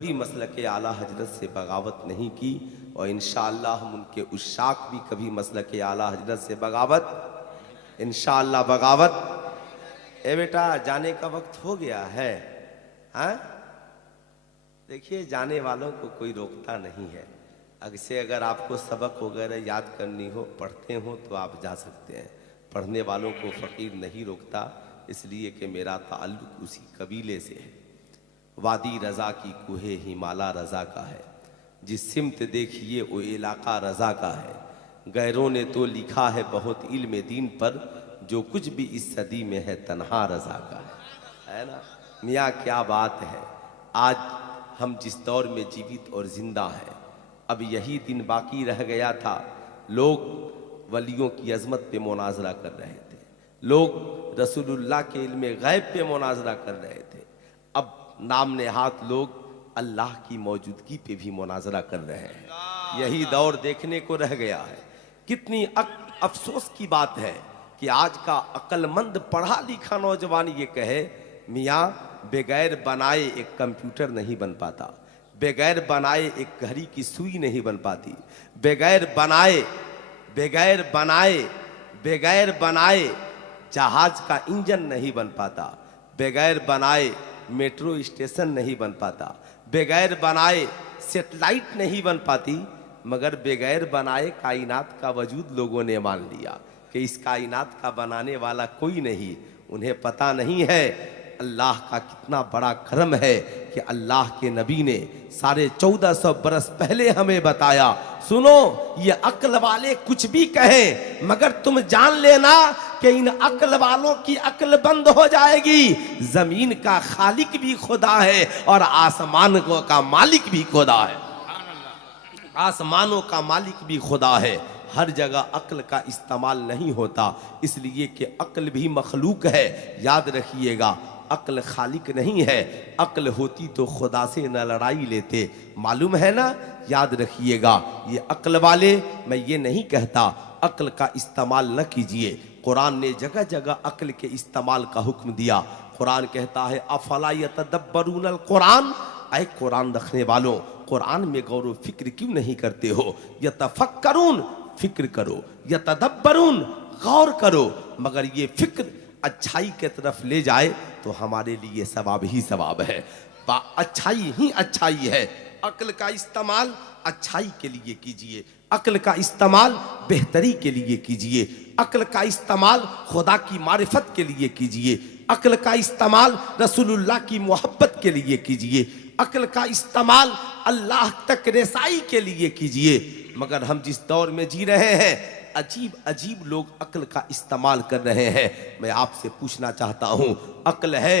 भी मसलक आला हजरत से बगावत नहीं की और इंशाअल्लाह हम उनके उशाक भी कभी मसलक आला हजरत से बगावत इंशाअल्लाह बगावत। ए बेटा जाने का वक्त हो गया है। हाँ देखिए जाने वालों को कोई रोकता नहीं है। अगर आपको सबक वगैरह याद करनी हो पढ़ते हो तो आप जा सकते हैं। पढ़ने वालों को फ़कीर नहीं रोकता, इसलिए कि मेरा ताल्लुक़ उसी कबीले से है। वादी रज़ा की कुहे हिमाला रज़ा का है, जिस सिमत देखिए वो इलाका रज़ा का है। गैरों ने तो लिखा है बहुत इल्म दीन पर, जो कुछ भी इस सदी में है तन्हा रज़ा का है ना। मियाँ क्या बात है, आज हम जिस दौर में जीवित और ज़िंदा हैं, अब यही दिन बाकी रह गया था। लोग वलियों की अज़मत पे मुनाजरा कर रहे थे, लोग रसूलुल्लाह के इल्म गैब पे मुनाजरा कर रहे थे। अब नाम नेहात लोग अल्लाह की मौजूदगी पे भी मुनाजरा कर रहे हैं। यही दौर देखने को रह गया है। कितनी अफसोस की बात है कि आज का अक्लमंद पढ़ा लिखा नौजवान ये कहे, मियाँ बगैर बनाए एक कंप्यूटर नहीं बन पाता, बगैर बनाए एक घड़ी की सुई नहीं बन पाती, बगैर बनाए जहाज का इंजन नहीं बन पाता, बगैर बनाए मेट्रो स्टेशन नहीं बन पाता, बगैर बनाए सेटेलाइट नहीं बन पाती, मगर बगैर बनाए कायनात का वजूद लोगों ने मान लिया कि इस कायनात का बनाने वाला कोई नहीं। उन्हें पता नहीं है अल्लाह का कितना बड़ा करम है कि अल्लाह के नबी ने 1450 बरस पहले हमें बताया, सुनो ये अक्ल वाले कुछ भी कहें मगर तुम जान लेना कि इन अक्ल वालों की अक्ल बंद हो जाएगी। जमीन का खालिक भी खुदा है और आसमानों का मालिक भी खुदा है, आसमानों का मालिक भी खुदा है। हर जगह अक्ल का इस्तेमाल नहीं होता, इसलिए कि अक्ल भी मखलूक है। याद रखिएगा अक्ल खालिक नहीं है, अक्ल होती तो खुदा से न लड़ाई लेते, मालूम है ना। याद रखिएगा ये अक्ल वाले, मैं ये नहीं कहता अक्ल का इस्तेमाल न कीजिए। कुरान ने जगह जगह अक्ल के इस्तेमाल का हुक्म दिया। कुरान कहता है अफला यतदब्बरूनल कुरान, ऐ कुरान रखने वालों कुरान में गौर व फिक्र क्यों नहीं करते हो। यतफक्करून फिक्र करो, यतदब्बरून गौर करो, मगर ये फिक्र अच्छाई के तरफ ले जाए तो हमारे लिए सवाब ही सवाब है, अच्छाई ही अच्छाई है। अक्ल का इस्तेमाल अच्छाई के लिए कीजिए, अक्ल का इस्तेमाल बेहतरी के लिए कीजिए, अक्ल का इस्तेमाल खुदा की मारिफत के लिए कीजिए, अक्ल का इस्तेमाल रसूलुल्लाह की मोहब्बत के लिए कीजिए, अक्ल का इस्तेमाल अल्लाह तक रसाई के लिए कीजिए। मगर हम जिस दौर में जी रहे हैं, अजीब अजीब लोग अक्ल का इस्तेमाल कर रहे हैं। मैं आपसे पूछना चाहता हूँ, अक्ल है,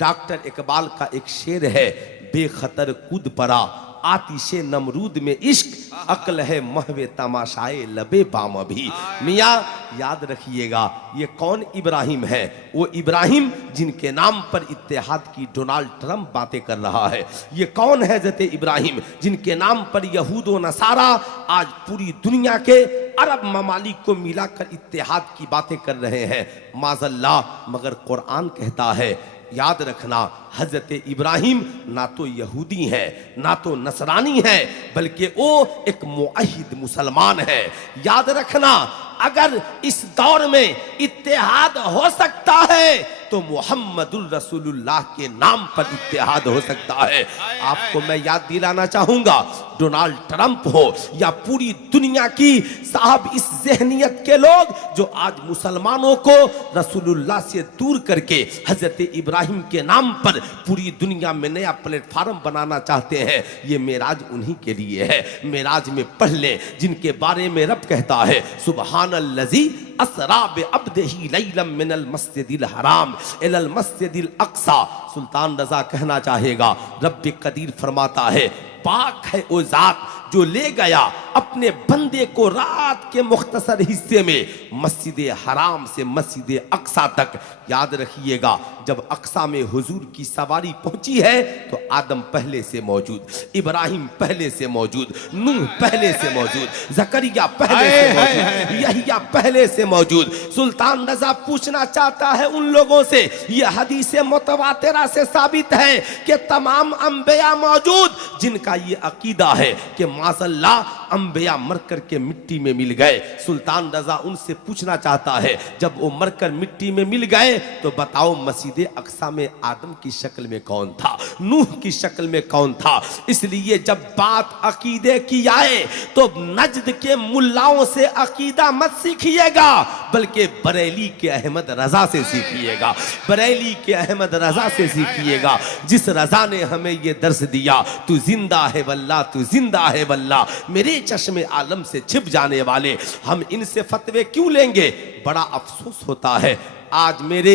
डॉक्टर इकबाल का एक शेर है, बेखतर कूद पड़ा आतिशे नमरूद में इश्क, अक्ल है महवे तमाशाए लबे बाम भी। मियाँ याद रखिएगा ये कौन इब्राहिम है, वो इब्राहिम जिनके नाम पर इत्तेहाद की डोनाल्ड ट्रंप बातें कर रहा है। ये कौन है हज़रत इब्राहिम जिनके नाम पर यहूद व नसारा आज पूरी दुनिया के अरब ममालिक को मिलाकर इत्तेहाद की बातें कर रहे हैं। माज़ल्लाह, मगर कुरान कहता है, याद रखना हजरत इब्राहिम ना तो यहूदी है ना तो नसरानी है, बल्कि वो एक मुआहिद मुसलमान है। याद रखना अगर इस दौर में इत्तेहाद हो सकता है तो मुहम्मदुर रसूलुल्लाह के नाम पर इत्तेहाद हो सकता है। आपको मैं याद दिलाना चाहूंगा, डोनाल्ड ट्रंप हो या पूरी दुनिया की साहब इस ज़हनियत के लोग जो आज मुसलमानों को रसूलुल्लाह से दूर करके हजरत इब्राहिम के नाम पर पूरी दुनिया में नया प्लेटफार्म बनाना चाहते हैं, ये मेराज उन्हीं के लिए है। मेराज में पढ़ ले जिनके बारे में रब कहता है, सुबहानल्लज़ी असरा बिअब्दिही लैलम मिनल मस्जिदिल हराम इलल मस्जिदिल अक्सा। सुल्तान रजा कहना चाहेगा, रब कदीर फरमाता है, पाक है वो जात जो ले गया अपने बंदे को रात के मुख्तसर हिस्से में मस्जिद हराम से मस्जिद अक्सा तक। याद रखिएगा, जब अक्सा में हुजूर की सवारी पहुंची है तो आदम पहले से मौजूद, इब्राहिम पहले से मौजूद, नूह पहले से मौजूद, जकरिया पहले से मौजूद, यहिया पहले से मौजूद। सुल्तान रजा पूछना चाहता है उन लोगों से, यह हदीस मुतवातिरा से साबित है कि तमाम अंबिया मौजूद जिनका ये अकीदा है कि माज़अल्लाह अंबिया मर करके मिट्टी में मिल गए। सुल्तान रजा उनसे पूछना चाहता है, जब वो मरकर मिट्टी में मिल गए तो बताओ मस्जिद अक्सा में आदम की शक्ल में कौन था, नूह की शक्ल में कौन था। इसलिए जब बात अकीदे की आए तो नजद के मुल्लाओं से अकीदा मत सीखिएगा, बल्कि बरेली के अहमद रजा से सीखिएगा, बरेली के अहमद रजा से सीखिएगा, जिस रजा ने हमें ये दर्स दिया, तू जिंदा है वल्लाह, तू जिंदा है वल्लाह, मेरे चश्मे आलम से छिप जाने वाले। हम इनसे फतवे क्यों लेंगे? बड़ा अफसोस होता है आज मेरे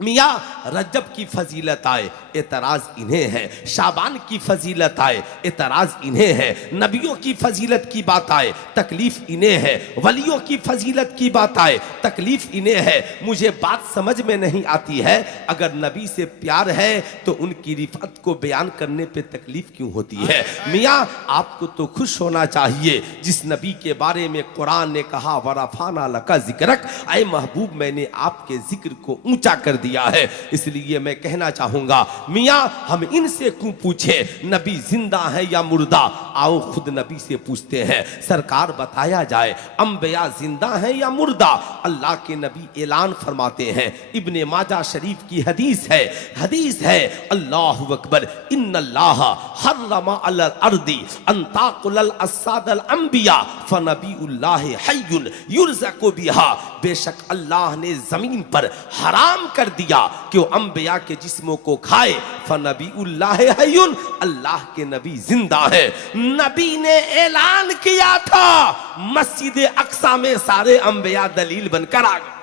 मियाँ रजब की फजीलत आए एतराज इन्हें है, शाबान की फजीलत आए एतराज इन्हें है, नबियों की फजीलत की बात आए तकलीफ इन्हें है, वलियों की फजीलत की बात आए तकलीफ इन्हें है। मुझे बात समझ में नहीं आती है, अगर नबी से प्यार है तो उनकी रिफत को बयान करने पे तकलीफ क्यों होती है? मियाँ आपको तो खुश होना चाहिए जिस नबी के बारे में कुरान ने कहा वरफाना लका जिक्रक, ऐ महबूब मैंने आपके जिक्र को ऊंचा कर दिया है। इसलिए मैं कहना चाहूंगा मियां हम इनसे क्यों पूछे नबी जिंदा है या मुर्दा? आओ खुद नबी से पूछते हैं, सरकार बताया जाए अंबिया जिंदा है या मुर्दा? अल्लाह के नबी ऐलान फरमाते हैं, इब्ने माजा शरीफ की हदीस है अल्लाहु अकबर इन्नल्लाह हर्रमा अलल अर्दी अन ताकुलल असादल अंबिया फनबीउल्लाह हय्युन युरज़क़ु बिहा। बेशक अल्लाह ने जमीन पर हराम कर दिया कि वो अंबिया के जिस्मों को खाए। फनबीउल्लाह हय्युन, अल्लाह के नबी जिंदा है। नबी ने ऐलान किया था, मस्जिद अक्सा में सारे अंबिया दलील बनकर आ गए,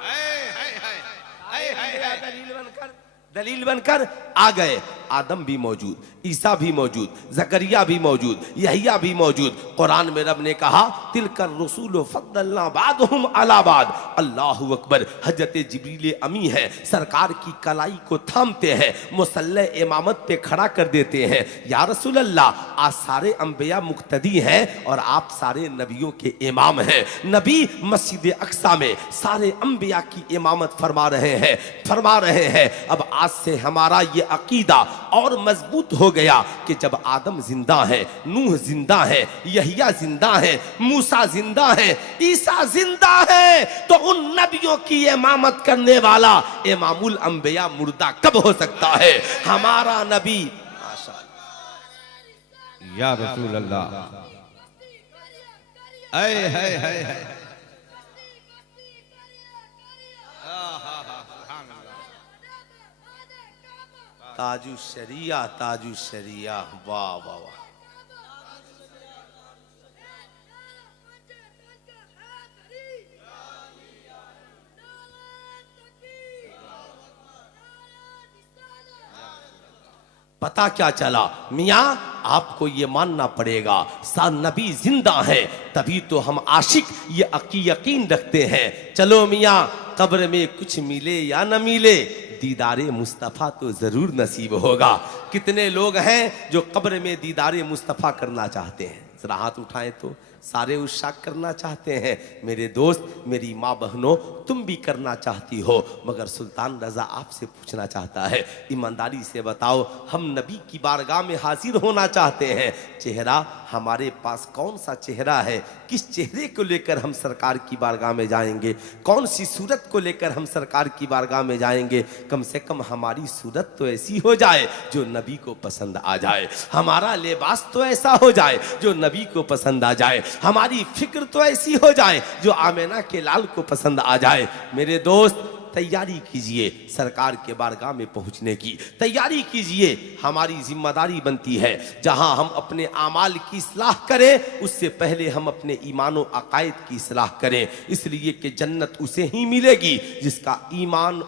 दलील बनकर आ गए। आदम भी मौजूद, ईसा भी मौजूद, जकरिया भी मौजूद, यहिया भी मौजूद। कुरान में रब ने कहा तिलकर रसूल फद्दलना बादहुम अला बाद। अल्लाहु अकबर। हजरत जिब्रील अमी है, सरकार की कलाई को थामते हैं, मुसल्ले इमामत पे खड़ा कर देते हैं, या रसूल अल्लाह आज सारे अंबिया मुक्तदी हैं और आप सारे नबियों के इमाम हैं। नबी मस्जिद अक्सा में सारे अंबिया की इमामत फरमा रहे हैं। अब आज से हमारा ये अकीदा और मजबूत हो गया कि जब आदम जिंदा है, नूह जिंदा है, यहिया जिंदा है, मूसा जिंदा है, ईसा जिंदा है, तो उन नबियों की इमामत करने वाला इमामुल अंबिया मुर्दा कब हो सकता है? हमारा नबी माशाअल्लाह या रसूल अल्लाह। ताजु शरिया वाह वाह वाह। पता क्या चला मियाँ, आपको ये मानना पड़ेगा सा नबी जिंदा है, तभी तो हम आशिक ये यकीन रखते हैं। चलो मियाँ, कब्र में कुछ मिले या न मिले, दीदारे मुस्तफ़ा तो जरूर नसीब होगा। कितने लोग हैं जो कब्र में दीदारे मुस्तफ़ा करना चाहते हैं? जरा हाथ उठाएं तो सारे उशाक करना चाहते हैं। मेरे दोस्त, मेरी माँ बहनों, तुम भी करना चाहती हो, मगर सुल्तान रजा आपसे पूछना चाहता है, ईमानदारी से बताओ, हम नबी की बारगाह में हाजिर होना चाहते हैं, चेहरा हमारे पास कौन सा चेहरा है? किस चेहरे को लेकर हम सरकार की बारगाह में जाएंगे? कौन सी सूरत को लेकर हम सरकार की बारगाह में जाएंगे? कम से कम हमारी सूरत तो ऐसी हो जाए जो नबी को पसंद आ जाए, हमारा लिबास तो ऐसा हो जाए जो नबी को पसंद आ जाए, हमारी फिक्र तो ऐसी हो जाए जो आमिना के लाल को पसंद आ जाए। मेरे दोस्त, तैयारी कीजिए सरकार के बारगाह में पहुंचने की, तैयारी कीजिए। हमारी जिम्मेदारी बनती है जहां हम अपने आमाल की इस्लाह करें उससे पहले हम अपने ईमान और अकायद की इस्लाह करें, इसलिए कि जन्नत उसे ही मिलेगी जिसका ईमान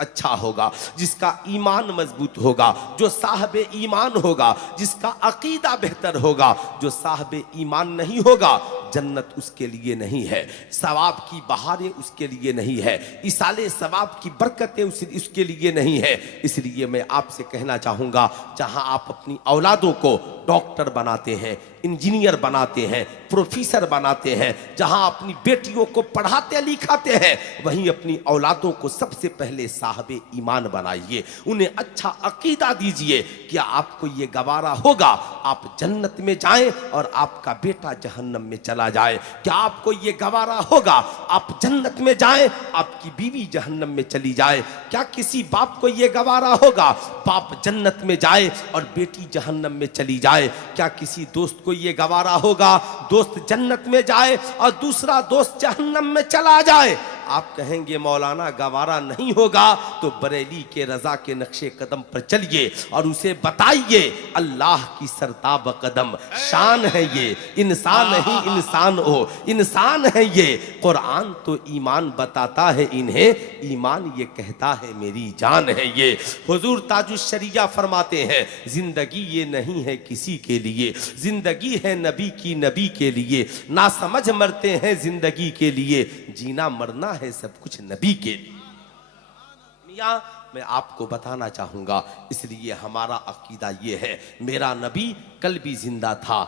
अच्छा होगा, जिसका ईमान मजबूत होगा, जो साहब ईमान होगा, जिसका अकीदा बेहतर होगा। जो साहब ईमान नहीं होगा जन्नत उसके लिए नहीं है, सवाब की बहारें उसके लिए नहीं है, इसाले सवाब की बरकतें उसके लिए नहीं है। इसलिए मैं आपसे कहना चाहूँगा जहाँ आप अपनी औलादों को डॉक्टर बनाते हैं, इंजीनियर बनाते हैं, प्रोफेसर बनाते हैं, जहाँ अपनी बेटियों को पढ़ाते लिखाते हैं, वहीं अपनी औलादों को सबसे पहले साहब ईमान बनाइए, उन्हें अच्छा अकीदा दीजिए। क्या आपको ये गवारा होगा आप जन्नत में जाएं और आपका बेटा जहन्नम में चला जाए? क्या आपको ये गवारा होगा आप जन्नत में जाएं आपकी बीवी जहन्नम में चली जाए? क्या किसी बाप को ये गवारा होगा बाप जन्नत में जाए और बेटी जहन्नम में चली जाए? क्या किसी दोस्त को ये गवारा होगा दोस्त जन्नत में जाए और दूसरा दोस्त जहन्नम में चला जाए? आप कहेंगे मौलाना गवारा नहीं होगा तो बरेली के रजा के नक्शे कदम पर चलिए और उसे बताइए अल्लाह की सरताब कदम शान है ये, इंसान नहीं इंसान हो, इंसान है ये। कुरान तो ईमान बताता है इन्हें, ईमान ये कहता है मेरी जान है ये। हुजूर ताजुश शरिया फरमाते हैं जिंदगी ये नहीं है किसी के लिए, जिंदगी है नबी की नबी के लिए। ना समझ मरते हैं जिंदगी के लिए, जीना मरना है सब कुछ नबी के लिए। मियां मैं आपको बताना चाहूंगा, इसलिए हमारा अकीदा ये है मेरा नबी कल भी जिंदा था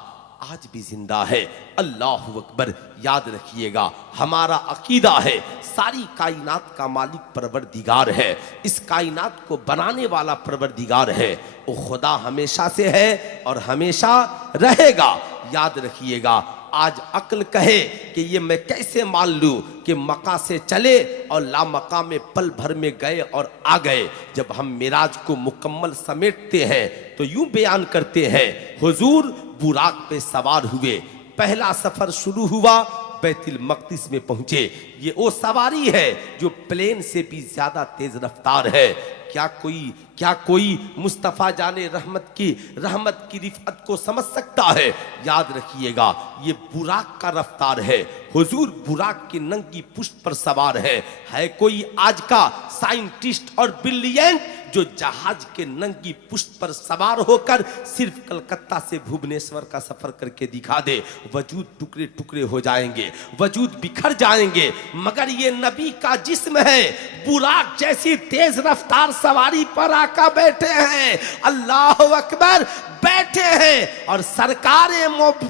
आज भी जिंदा है। अल्लाह अकबर। याद रखिएगा हमारा अकीदा है सारी कायनात का मालिक परवरदिगार है, इस कायनात को बनाने वाला परवरदिगार है, वो खुदा हमेशा से है और हमेशा रहेगा। याद रखिएगा आज अक्ल कहे कि ये मैं कैसे मान लूं कि मक्का से चले और ला मक्का में पल भर में गए और आ गए। जब हम मिराज को मुकम्मल समेटते हैं तो यूं बयान करते हैं हुजूर बुराक पे सवार हुए, पहला सफर शुरू हुआ बैतुल मक़दिस में पहुंचे। ये वो सवारी है जो प्लेन से भी ज्यादा तेज रफ्तार है। क्या कोई मुस्तफ़ा जाने रहमत की रिफ़अत को समझ सकता है? याद रखिएगा ये बुराक का रफ्तार है, हुजूर बुराक की नंगी पुष्ट पर सवार है कोई आज का साइंटिस्ट और ब्रिलियंट जो जहाज के नंगी पुष्ट पर सवार होकर सिर्फ कलकत्ता से भुवनेश्वर का सफर करके दिखा दे, वजूद टुकड़े टुकड़े हो जाएंगे, वजूद बिखर जाएंगे, मगर ये नबी का जिस्म है बुराक जैसी तेज रफ्तार सवारी पर आका बैठे हैं। अल्लाह अकबर। बैठे हैं और सरकार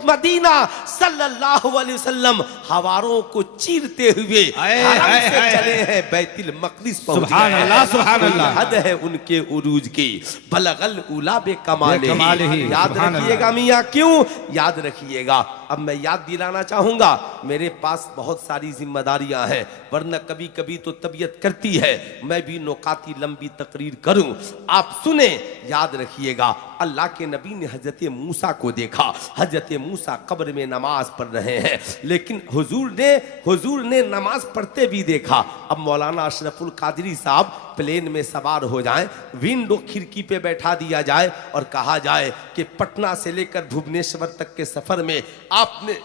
मदीना सल्लल्लाहु अलैहि वसल्लम हवारों को चीरते हुए हरम से चले हैं बैतुल मक़दिस पहुंच गए। सुभान अल्लाह सुभान अल्लाह। हद है उनके उरूज की बलगल उला बे कमाल ही। याद रखिएगा मियां, क्यों याद रखिएगा। अब मैं याद दिलाना चाहूंगा मेरे पास बहुत सारी जिम्मेदारियां हैं, वरना कभी कभी तो तबीयत करती है मैं भी नौकाती लंबी तकरीर करूं, आप सुने। याद रखिएगा अल्लाह के नबी ने हजरत मूसा को देखा, हजरत मूसा कब्र में नमाज पढ़ रहे हैं, लेकिन हुजूर ने नमाज पढ़ते भी देखा। अब मौलाना अशरफुल कादरी साहब प्लेन में सवार हो जाएं, विंडो खिड़की पे बैठा दिया जाए और कहा जाए कि पटना से लेकर भुवनेश्वर तक के सफर में आपने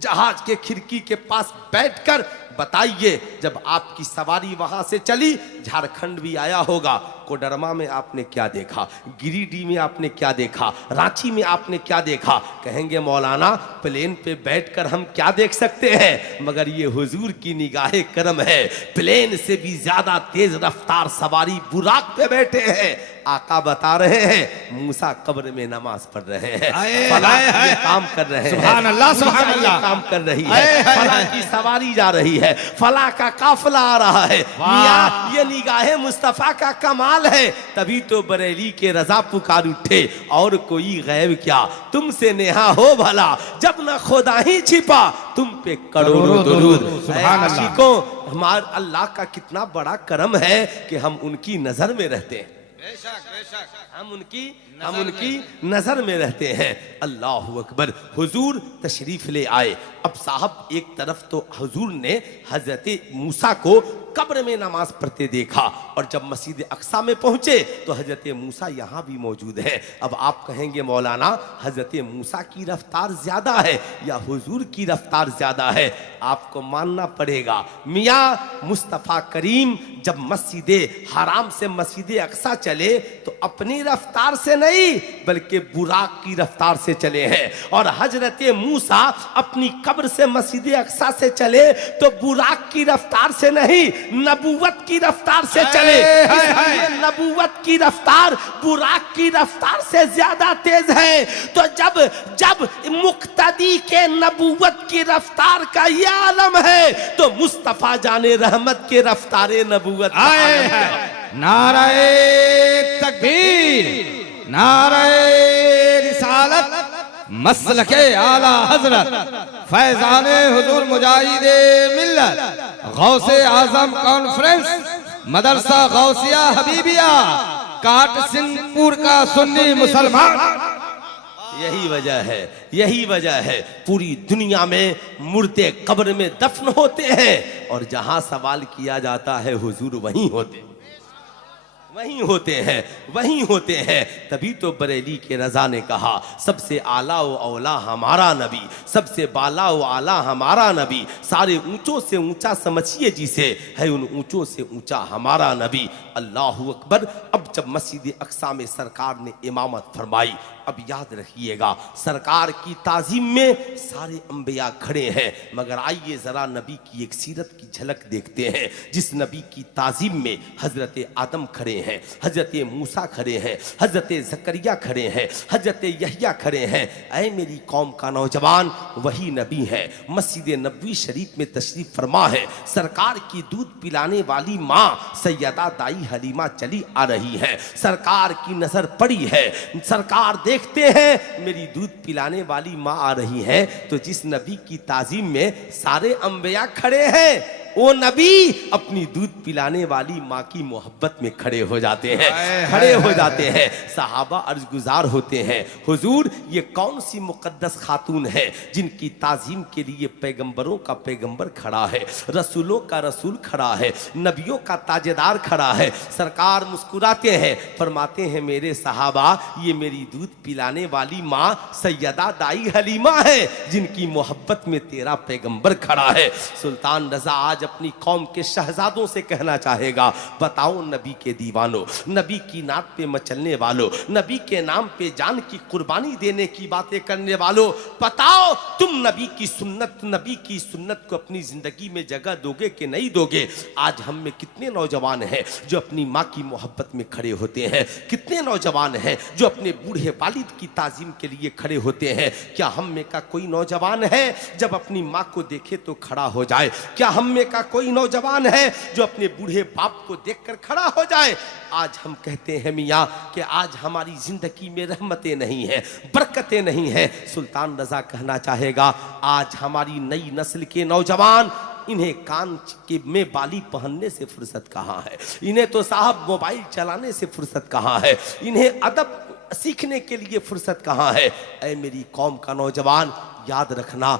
जहाज के खिड़की के पास बैठकर बताइए जब आपकी सवारी वहां से चली झारखंड भी आया होगा, कोडरमा में आपने क्या देखा, गिरिडीह में आपने क्या देखा, रांची में आपने क्या देखा। कहेंगे मौलाना प्लेन पे बैठकर हम क्या देख सकते हैं, मगर ये हुजूर की निगाहे करम है, प्लेन से भी ज्यादा तेज रफ्तार सवारी बुराक पे बैठे हैं। आका बता रहे हैं मूसा कब्र में नमाज पढ़ रहे हैं, फलां ये काम कर रहे हैं, सुभान अल्लाह सुभान अल्लाह काम कर रही है, फलां की सवारी जा रही है, फलां का काफिला आ रहा है। मियां ये निगाहे मुस्तफा का कमाल है, तभी तो बरेली के रजा पुकार उठे और कोई गैब क्या तुमसे नेहा हो भला, जब न खुदा ही छिपा तुम पे करोड़ों दुरूद। सुभान अल्लाह। हमारे अल्लाह का कितना बड़ा करम है कि हम उनकी नजर में रहते हैं, हम उनकी नजर में रहते हैं। अल्लाह अकबर। हुजूर तशरीफ ले आए। अब साहब एक तरफ तो हुजूर ने हजरत मूसा को कब्र में नमाज पढ़ते देखा। और जब मस्जिद अक्सा में पहुंचे तो हजरत मूसा यहाँ भी मौजूद है। अब आप कहेंगे मौलाना हजरत मूसा की रफ्तार ज्यादा है या हुजूर की रफ्तार ज्यादा है? आपको मानना पड़ेगा मियाँ मुस्तफ़ा करीम जब मस्जिद हराम से मस्जिद अक्सा चले तो अपनी रफ्तार से नहीं बल्कि बुराक की रफ्तार से चले हैं। और हजरत मूसा अपनी कब्र से मस्जिद अक्सा से चले तो बुराक की रफ्तार से नहीं नबूवत की रफ्तार से चले। नबूवत की रफ्तार बुराक की रफ्तार से ज्यादा तेज है। तो जब मुक्तदी के नबूवत की रफ्तार का यह आलम है तो मुस्तफा जाने रहमत के रफ्तारे नबूवत नाराए तकबीर, नाराए रिसालत, मसलके आला हजरत फैजाने हुजूर मुजाहिदे मिल्लत गौसे आजम कॉन्फ्रेंस मदरसा गौसिया हबीबिया काट सिंहपुर का सुन्नी मुसलमान। यही वजह है पूरी दुनिया में मुर्दे कब्र में दफन होते हैं और जहां सवाल किया जाता है हुजूर वहीं होते हैं। तभी तो बरेली के रजा ने कहा सबसे आला व औला हमारा नबी, सबसे बाला व आला हमारा नबी, सारे ऊंचों से ऊंचा समझिए जिसे है उन ऊंचों से ऊंचा हमारा नबी। अल्लाह अकबर। अब जब मस्जिद अक्सा में सरकार ने इमामत फरमाई, अब याद रखिएगा सरकार की ताजीम में सारे अंबिया खड़े हैं, मगर आइए जरा नबी की एक सीरत की झलक देखते हैं। जिस नबी की ताजीम में हजरत आदम खड़े हैं, हजरत मूसा खड़े हैं, हजरत जकरिया खड़े हैं, हजरत यहया खड़े हैं। ऐ मेरी कौम का नौजवान, वही नबी है। मस्जिद नबवी शरीफ में तशरीफ फरमा है। सरकार की दूध पिलाने वाली माँ सैयदा दाई हलीमा चली आ रही है। सरकार की नजर पड़ी है, सरकार देखते हैं मेरी दूध पिलाने वाली माँ आ रही है। तो जिस नबी की ताजीम में सारे अंबिया खड़े हैं वो नबी अपनी दूध पिलाने वाली माँ की मोहब्बत में खड़े हो जाते हैं। सहाबा अर्ज गुजार होते हैं हुजूर ये कौन सी मुकद्दस खातून है जिनकी ताजीम के लिए पैगंबरों का पैगंबर खड़ा है, रसूलों का रसूल खड़ा है, नबियों का ताजेदार खड़ा है। सरकार मुस्कुराते हैं, फरमाते हैं मेरे सहाबा ये मेरी दूध पिलाने वाली माँ सैयदा दाई हलीमा है जिनकी मोहब्बत में तेरा पैगंबर खड़ा है। सुल्तान रजा आज अपनी कौम के शहजादों से कहना चाहेगा, बताओ नबी के दीवानों, नबी की नात पे मचलने वालों, नबी के नाम पे जान की कुर्बानी देने की बातें करने वालों, बताओ तुम नबी की सुन्नत को अपनी जिंदगी में जगह दोगे कि नहीं दोगे? आज हम में कितने नौजवान हैं जो अपनी माँ की मोहब्बत में खड़े होते हैं? कितने नौजवान हैं जो अपने बूढ़े वालिद की ताजीम के लिए खड़े होते हैं? क्या हम में का कोई नौजवान है जब अपनी माँ को देखे तो खड़ा हो जाए? क्या हम में का कोई नौजवान है जो अपने बूढ़े बाप को देखकर खड़ा हो जाए? आज हम कहते हैं मियाँ कि आज हमारी जिंदगी में रहमतें नहीं है, बरकतें नहीं है। सुल्तान रजा कहना चाहेगा आज हमारी नई नस्ल के नौजवान, इन्हें कान के में बाली पहनने से फुर्सत कहाँ है, इन्हें तो साहब मोबाइल चलाने से फुर्सत कहाँ है, इन्हें अदब सीखने के लिए फुर्सत कहाँ है? ऐ मेरी कौम का नौजवान याद रखना,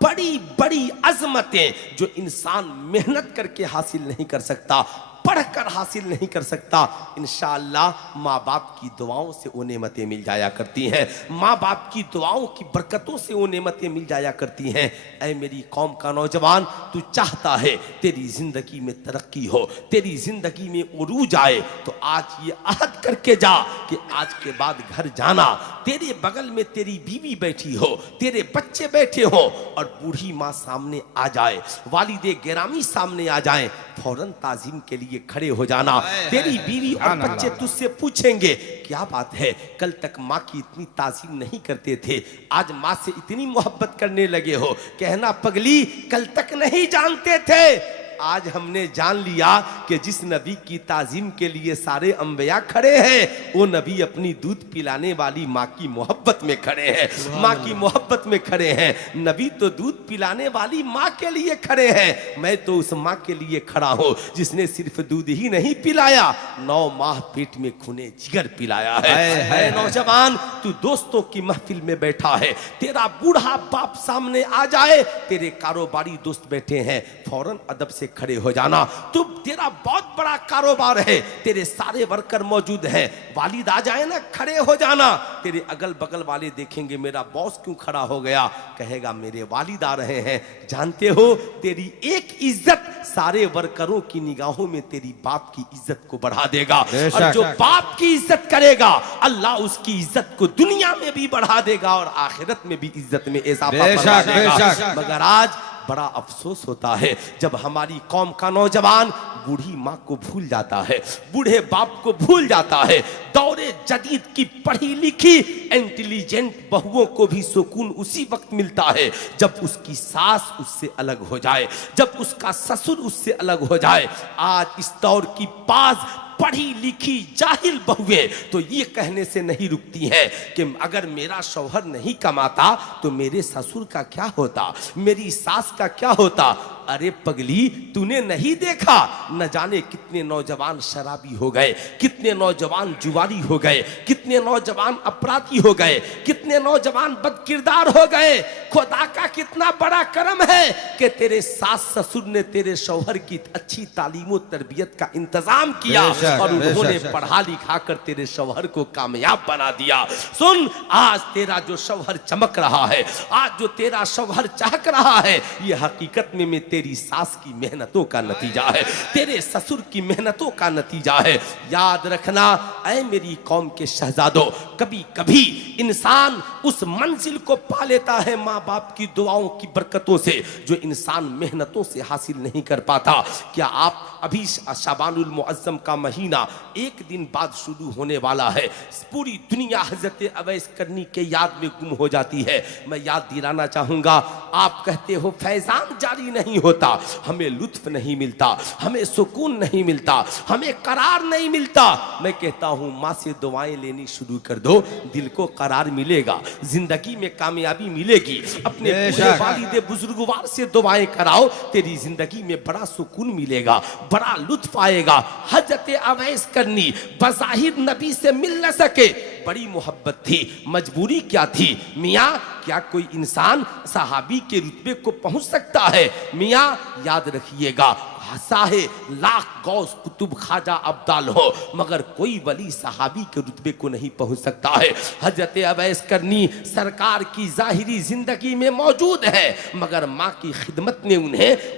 बड़ी बड़ी अजमतें जो इंसान मेहनत करके हासिल नहीं कर सकता, पढ़कर हासिल नहीं कर सकता, इंशाअल्लाह माँ बाप की दुआओं से वो नेमतें मिल जाया करती हैं, माँ बाप की दुआओं की बरकतों से वो नेमतें मिल जाया करती हैं। ऐ मेरी कौम का नौजवान, तू चाहता है तेरी जिंदगी में तरक्की हो, तेरी जिंदगी में उरूज आए, तो आज ये अहद करके जा कि आज के बाद घर जाना, तेरे बगल में तेरी बीवी बैठी हो, तेरे बच्चे बैठे हो और बूढ़ी माँ सामने आ जाए, वालिदे गिरामी सामने आ जाए, फौरन ताजीम के लिए खड़े हो जाना। तेरी बीवी और बच्चे तुझसे पूछेंगे क्या बात है, कल तक माँ की इतनी ताजीम नहीं करते थे, आज माँ से इतनी मोहब्बत करने लगे हो। कहना पगली कल तक नहीं जानते थे, आज हमने जान लिया कि जिस नबी की ताजीम के लिए सारे अंबिया खड़े हैं वो नबी अपनी दूध पिलाने वाली माँ की मोहब्बत में खड़े हैं, माँ की मोहब्बत में खड़े हैं। नबी तो दूध पिलाने वाली माँ के लिए खड़े हैं, मैं तो उस माँ के लिए खड़ा हूँ जिसने सिर्फ दूध ही नहीं पिलाया, 9 माह पेट में खूने जिगर पिलाया है। नौजवान तू दोस्तों की महफिल में बैठा है, तेरा बूढ़ा बाप सामने आ जाए, तेरे कारोबारी दोस्त बैठे हैं, फौरन अदब से खड़े हो जाना। तुम तेरा बहुत बड़ा कारोबार है, तेरे सारे वर्कर मौजूद हैं, वालिद आ जाए ना, खड़े हो जाना। तेरे अगल बगल वाले देखेंगे मेरा बॉस क्यों खड़ा हो गया, कहेगा मेरे वालिद आ रहे हैं। जानते हो तेरी एक इज्जत सारे वर्करों की निगाहों में तेरी बाप की इज्जत को बढ़ा देगा, और जो बाप की इज्जत करेगा अल्लाह उसकी इज्जत को दुनिया में भी बढ़ा देगा और आखिरत में भी इज्जत में इजाफा फरमा देगा। मगर आज बड़ा अफसोस होता है जब हमारी कौम का नौजवान बूढ़ी माँ को भूल जाता है, बूढ़े बाप को भूल जाता है। दौरे जदीद की पढ़ी लिखी इंटेलिजेंट बहुओं को भी सुकून उसी वक्त मिलता है जब उसकी सास उससे अलग हो जाए, जब उसका ससुर उससे अलग हो जाए। आज इस दौर की पास पढ़ी लिखी जाहिल बहुए तो ये कहने से नहीं रुकती हैं कि अगर मेरा शौहर नहीं कमाता तो मेरे ससुर का क्या होता, मेरी सास का क्या होता। अरे पगली, तूने नहीं देखा न जाने कितने नौजवान शराबी हो गए, कितने नौजवान जुआरी हो गए, कितने नौजवान अपराधी हो गए, कितने नौजवान बदकिरदार हो गए। खुदा का कितना बड़ा करम है कि तेरे सास ससुर ने तेरे शौहर की अच्छी तालीम और तरबियत का इंतजाम किया और उन्होंने पढ़ा लिखा कर तेरे शौहर को कामयाब बना दिया। सुन, आज तेरा जो शौहर चमक रहा है, आज जो तेरा शौहर चहक रहा है, ये हकीकत में तेरी सास की मेहनतों का नतीजा है, तेरे ससुर की मेहनतों का नतीजा है। याद रखना ऐ मेरी कौम के शहजादों, कभी कभी इंसान उस मंजिल को पा लेता है माँ बाप की दुआओं की बरकतों से जो इंसान मेहनतों से हासिल नहीं कर पाता। क्या आप अभी शाबानुल मुअज्जम का महीना एक दिन बाद शुरू होने वाला है, पूरी दुनिया हजरत अवैस करनी के याद में गुम हो जाती है। मैं याद दिलाना चाहूंगा, आप कहते हो फैजान जारी नहीं होता, हमें लुत्फ नहीं मिलता, हमें सुकून नहीं मिलता, हमें करार नहीं मिलता। मैं कहता हूं माँ से दुआएं लेनी शुरू कर दो, दिल को करार मिलेगा, जिंदगी में कामयाबी मिलेगी। अपने वालिद बुजुर्गवार से दुआएं कराओ, तेरी जिंदगी में बड़ा सुकून मिलेगा, बड़ा लुत्फ आएगा। हजरत अवैस करनी बज़ाहिर नबी से मिल न सके, बड़ी मोहब्बत थी, मजबूरी क्या थी मियाँ? क्या कोई इंसान सहाबी के रुतबे को पहुंच सकता है? मियाँ याद रखिएगा, साहे लाख गौस कुतुब खाजा अब्दाल हो मगर कोई वली सहाबी के रुतबे को नहीं पहुंच सकता है। हजरत अवैस करनी सरकार की जाहिरी जिंदगी में मौजूद है मगर माँ की खिदमत ने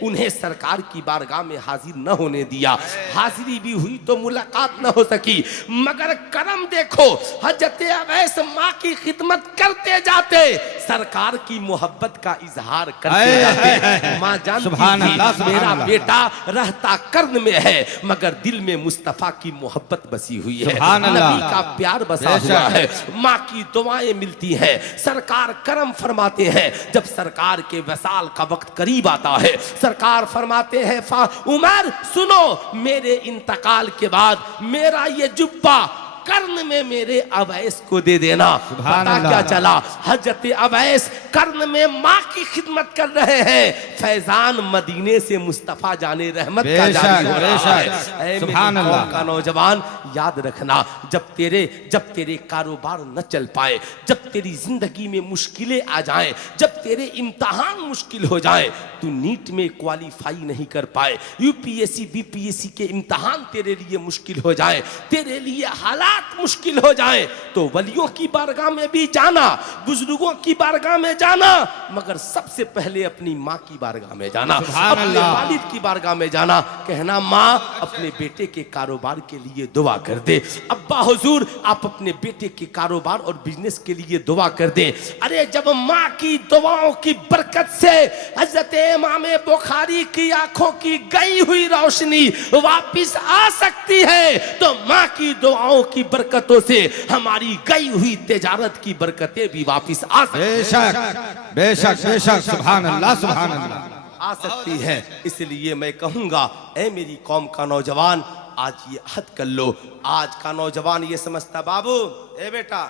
उन्हें सरकार की बारगाह में हाजिर न होने दिया। हाजिरी भी हुई तो मुलाकात न हो सकी, मगर करम देखो, हजरत अवैस माँ की खिदमत करते जाते, सरकार की मोहब्बत का इजहार करते जाते। माँ जानती थी मेरा बेटा रहता कर्न में है मगर दिल में मुस्तफा की मोहब्बत बसी हुई है, नबी का प्यार बसा हुआ है, माँ की दुआएं मिलती हैं, सरकार करम फरमाते हैं। जब सरकार के वसाल का वक्त करीब आता है, सरकार फरमाते हैं उमर सुनो, मेरे इंतकाल के बाद मेरा ये जुब्बा कर्न में मेरे अवैस को दे देना। पता क्या चला, हजरत अवैस कर्न में माँ की खिदमत कर रहे हैं, फैजान मदीने से मुस्तफा जाने रहमत का जारी हो रहा है। सुभान अल्लाह का नौजवान याद रखना, जब तेरे कारोबार न चल पाए, जब तेरी जिंदगी में मुश्किलें आ जाएं, जब तेरे इम्तहान मुश्किल हो जाएं, तू नीट में क्वालिफाई नहीं कर पाए, यूपीएससी बीपीएससी के इम्तहान तेरे लिए मुश्किल हो जाए, तेरे लिए हालात मुश्किल हो जाए, तो वलियों की बारगाह में भी जाना, बुजुर्गों की बारगाह में जाना, मगर सबसे पहले अपनी माँ की बारगाह में जाना, अपने वालिद की बारगाह में जाना, कहना माँ अपने बेटे के कारोबार के लिए दुआ कर दे, अब्बा हुजूर आप अपने बेटे के कारोबार और बिजनेस के लिए दुआ कर दे। अरे जब माँ की दुआओं की बरकत से हजरत इमाम बुखारी की आंखों की गई हुई रोशनी वापिस आ सकती है, तो माँ की दुआओं की बरकतों से हमारी गई हुई तिजारत की बरकतें भी वापिस आ सकती है। बेशक बेशक बेशक, सुभान अल्लाह सुभान अल्लाह, आ सकती है। इसलिए मैं कहूंगा ऐ मेरी कौम का नौजवान, आज ये अहद कर लो। आज का नौजवान ये समझता बाबू ए बेटा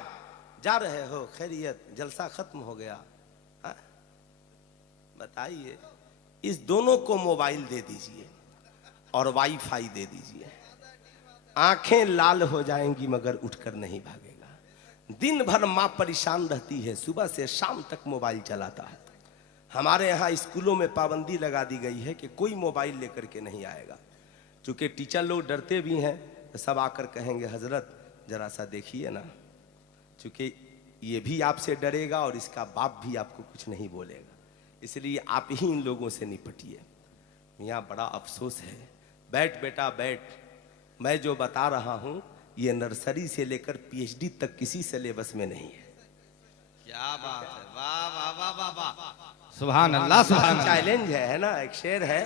जा रहे हो, खैरियत, जलसा खत्म हो गया, बताइए, इस दोनों को मोबाइल दे दीजिए और वाईफाई दे दीजिए, आंखें लाल हो जाएंगी मगर उठकर नहीं भागेगा। दिन भर माँ परेशान रहती है, सुबह से शाम तक मोबाइल चलाता है, हमारे यहाँ स्कूलों में पाबंदी लगा दी गई है कि कोई मोबाइल लेकर के नहीं आएगा। चूँकि टीचर लोग डरते भी हैं तो सब आकर कहेंगे हजरत जरा सा देखिए ना, चूँकि ये भी आपसे डरेगा और इसका बाप भी आपको कुछ नहीं बोलेगा, इसलिए आप ही इन लोगों से निपटिए। यहाँ बड़ा अफसोस है। बैठ बेटा बैठ, मैं जो बता रहा हूँ ये नर्सरी से लेकर पीएचडी तक किसी सिलेबस में नहीं है। क्या बात है, वाह वाह वाह वाह वाह, सुभान अल्लाह सुभान अल्लाह। चैलेंज है ना, एक शेर है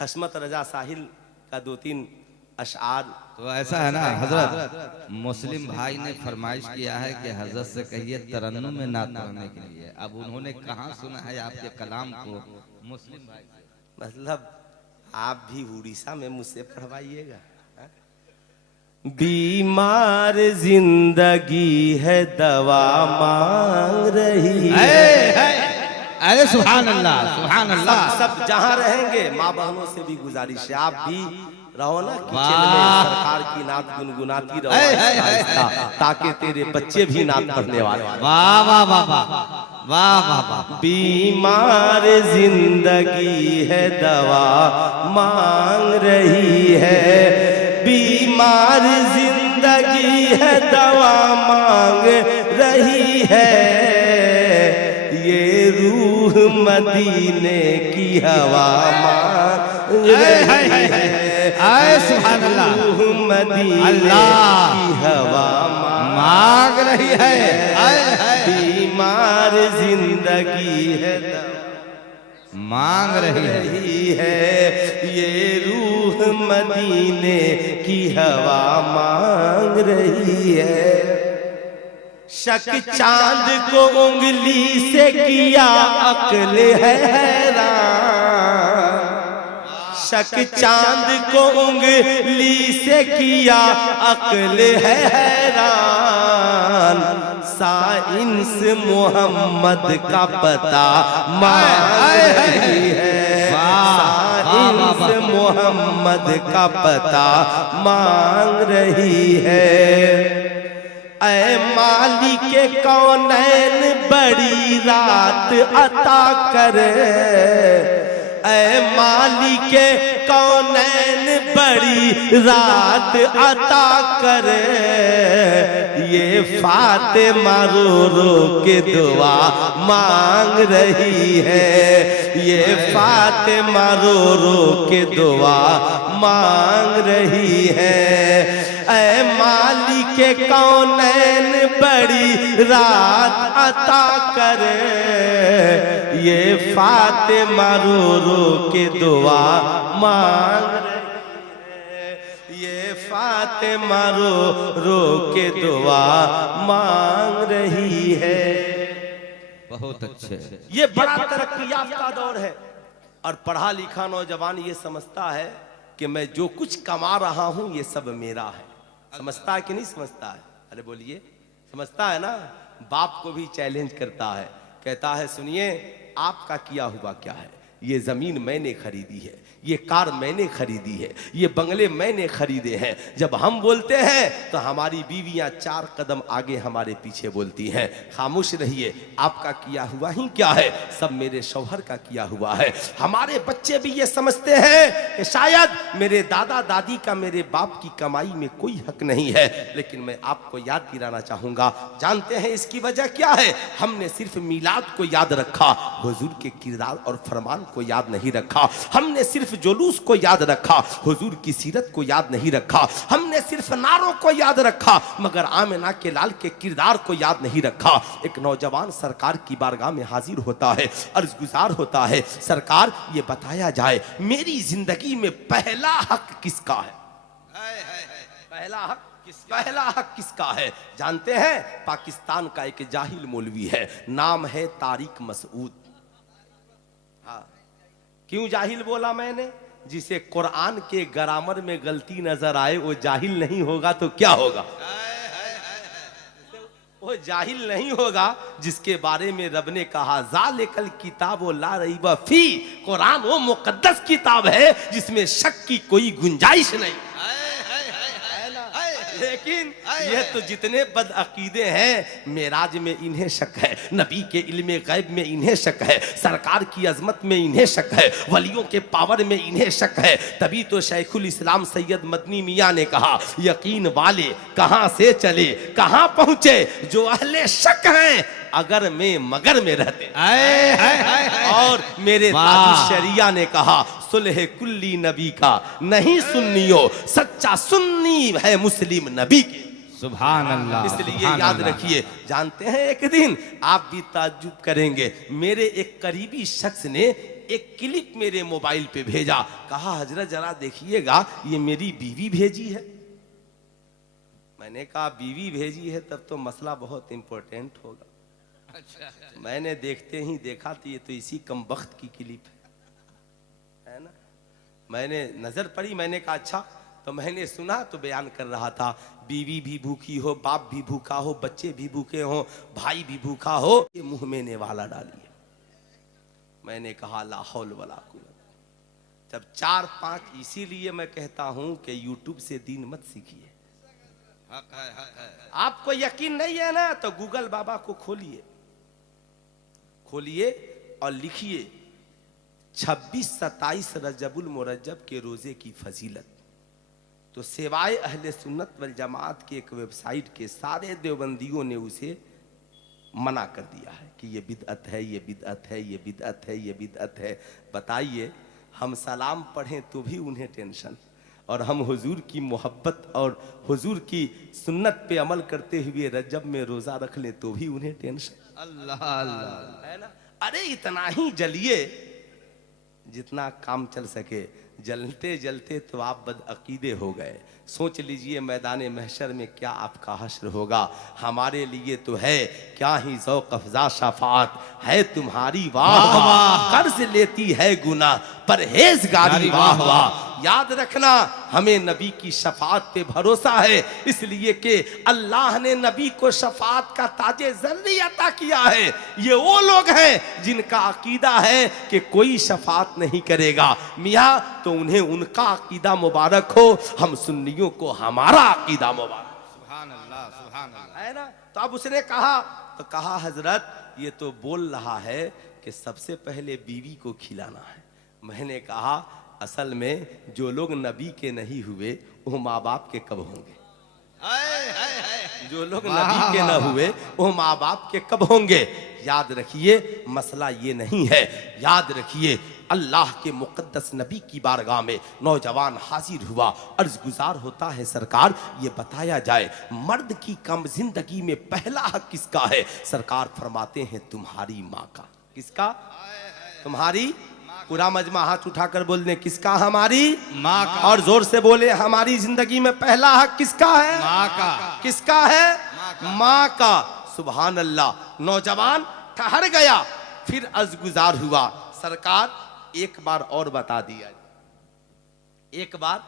हस्मत रजा साहिल का 2-3 अशआर। तो ऐसा है ना हजरत, मुस्लिम भाई ने फरमाइश किया है कि हजरत से कहिए तरन्नुम में नात पढ़ने के लिए। अब उन्होंने कहाँ सुना है आपके कलाम को मुस्लिम भाई से? मतलब आप भी उड़ीसा में मुझसे पढ़वाइएगा। बीमार जिंदगी है दवा मांग रही है। अरे सुभान अल्लाह सुभान अल्लाह। सब जहां रहेंगे माँ बहनों से भी गुजारिश है आप भी रहो ना किचन में, सरकार की नात गुनगुनाती रहो आहिस्ता, ताकि तेरे बच्चे भी नात पढ़ने वाले। वाह वाह वाह वाह वाह वाह वाह। बीमार जिंदगी है दवा मांग रही है, बीमार जिंदगी है दवा मांग रही है, ये रूह मदीने की हवा मांग रही है। सुभान अल्लाह, रूह मदीने अल्लाह की हवा मांग रही है। बीमार जिंदगी है मांग रही है, ये रूह मदीने की हवा मांग रही है। शक चांद को उंगली से किया अक्ल है हैरान, शक चांद को उंगली से किया अक्ल है हैरान, साइंस मोहम्मद का पता मांग रही है, साइंस मोहम्मद का पता मांग रही है। ऐ मालिके कौनैन बड़ी रात अता कर, ऐ मालिके कौनैन बड़ी रात अता कर, ये फातिमा रो रो के दुआ मांग रही है, ये फातिमा रो रो के दुआ मांग रही है। ऐ मालिके कौनैन बड़ी रात अता कर, ये फातिमा रो रो के दुआ मांग रही है, ये फातिमा रो रो के दुआ मांग रही है। बहुत अच्छे। ये बड़ा तरक्की याफ्ता दौर है और पढ़ा लिखा नौजवान ये समझता है कि मैं जो कुछ कमा रहा हूं ये सब मेरा है। समझता है कि नहीं समझता है? अरे बोलिए, समझता है ना? बाप को भी चैलेंज करता है, कहता है सुनिए आपका किया हुआ क्या है, ये जमीन मैंने खरीदी है, ये कार मैंने खरीदी है, ये बंगले मैंने खरीदे हैं। जब हम बोलते हैं तो हमारी बीवियां 4 कदम आगे हमारे पीछे बोलती हैं, खामोश रहिए, आपका किया हुआ ही क्या है, सब मेरे शौहर का किया हुआ है। हमारे बच्चे भी ये समझते हैं कि शायद मेरे दादा दादी का मेरे बाप की कमाई में कोई हक नहीं है, लेकिन मैं आपको याद दिलाना चाहूंगा, जानते हैं इसकी वजह क्या है? हमने सिर्फ मिलाद को याद रखा, हुजूर के किरदार और फरमान को याद नहीं रखा। हमने सिर्फ जुलूस को याद रखा, हुजूर की सीरत को याद नहीं रखा। हमने सिर्फ नारों को याद रखा, मगर आमिना के लाल के किरदार को याद नहीं रखा। एक नौजवान सरकार की बारगाह में हाजिर होता है, अर्ज गुजार होता है, सरकार ये बताया जाए मेरी जिंदगी में पहला हक किसका है? पहला हक किसका है? जानते हैं? पाकिस्तान का एक जाहिल मौलवी है, नाम है तारिक मसूद। हाँ, क्यों जाहिल बोला मैंने? जिसे कुरान के ग्रामर में गलती नजर आए वो जाहिल नहीं होगा तो क्या होगा? वो जाहिल नहीं होगा जिसके बारे में रब ने कहा ज़ालिकल किताब ला रैब फी, कुरान वो मुकद्दस किताब है जिसमें शक की कोई गुंजाइश नहीं। लेकिन ये तो जितने बदअकीदे हैं, मेराज में इन्हें शक है, नबी के इल्मे गैब में इन्हें शक है, सरकार की अजमत में इन्हें शक है, वलियों के पावर में इन्हें शक है। तभी तो शेखुल इस्लाम सैयद मदनी मियाँ ने कहा, यकीन वाले कहाँ से चले कहाँ पहुंचे, जो अहले शक हैं अगर में मगर में रहते। और मेरे ताजु शरिया ने कहा, सुलह कुल्ली नबी का नहीं सुन्नियो, सच्चा सुन्नी है मुस्लिम नबी के। सुभान अल्लाह। इसलिए याद रखिए, जानते हैं एक दिन आप भी ताज्जुब करेंगे, मेरे एक करीबी शख्स ने एक क्लिप मेरे मोबाइल पे भेजा, कहा हजरत जरा देखिएगा ये मेरी बीवी भेजी है। मैंने कहा बीवी भेजी है तब तो मसला बहुत इंपॉर्टेंट होगा। मैंने देखते ही देखा तो ये तो इसी कमबख्त की क्लिप है ना। मैंने नजर पड़ी, मैंने कहा अच्छा, तो मैंने सुना तो बयान कर रहा था, बीवी भी भूखी हो, बाप भी भूखा हो, बच्चे भी भूखे हो, भाई भी भूखा हो, ये मुंह में नेवाला डालिए। मैंने कहा ला हौल वला कुव्वत। जब 4-5, इसीलिए मैं कहता हूं कि यूट्यूब से दीन मत सीखिए। आपको यकीन नहीं है ना तो गूगल बाबा को खोलिए और लिखिए 26-27 रजबुल मुरज्जब के रोजे की फजीलत। तो सिवाय अहले सुन्नत वल जमात की एक वेबसाइट के सारे देवबंदियों ने उसे मना कर दिया है कि ये बिदअत है, ये बिदअत है, ये बिदअत है, ये बिदअत है। बताइए, हम सलाम पढ़ें तो भी उन्हें टेंशन, और हम हुजूर की मोहब्बत और हुजूर की सुन्नत पे अमल करते हुए रजब में रोजा रख लें तो भी उन्हें टेंशन। अल्लाह अल्लाह है ना। अरे इतना ही जलिए जितना काम चल सके, जलते जलते तो आप बदअकीदे हो गए। सोच लीजिए मैदान महशर में क्या आपका हश्र होगा। हमारे लिए तो है क्या ही ज़ौक़ अफ़ज़ा शफ़ाअत है तुम्हारी, वाह वाह कर्ज लेती है गुनाह परहेज़गारी, वाह वाह। याद रखना, हमें नबी की शफाअत पे भरोसा है, इसलिए कि अल्लाह ने नबी को शफाअत का ताजे ज़र्री अता किया है। ये वो लोग हैं जिनका अकीदा है कि कोई शफाअत नहीं करेगा। मियाँ तो उन्हें उनका अकीदा मुबारक हो, हम सुन्नियों को हमारा अकीदा मुबारक। सुभान अल्लाह, सुभान अल्लाह। है ना। तो अब उसने कहा, तो कहा हजरत ये तो बोल रहा है कि सबसे पहले बीवी को खिलाना है। मैंने कहा असल में जो लोग नबी के नहीं हुए वो माँ बाप के कब होंगे? जो लोग नबी के न हुए वो माँ बाप के कब होंगे? याद रखिए, मसला ये नहीं है। याद रखिए, अल्लाह के मुकद्दस नबी की बारगाह में नौजवान हाजिर हुआ, अर्ज गुजार होता है सरकार ये बताया जाए मर्द की कम जिंदगी में पहला हक किसका है? सरकार फरमाते हैं तुम्हारी माँ का। किसका? तुम्हारी। पूरा मजमा हाथ उठाकर बोल दें, किसका? हमारी माँ का। और जोर से बोले, हमारी जिंदगी में पहला हक किसका है? माँ का। किसका है? माँ का। सुभान अल्लाह। नौजवान ठहर गया, फिर अर्ज गुजार हुआ, सरकार एक बार और बता दिया, एक बार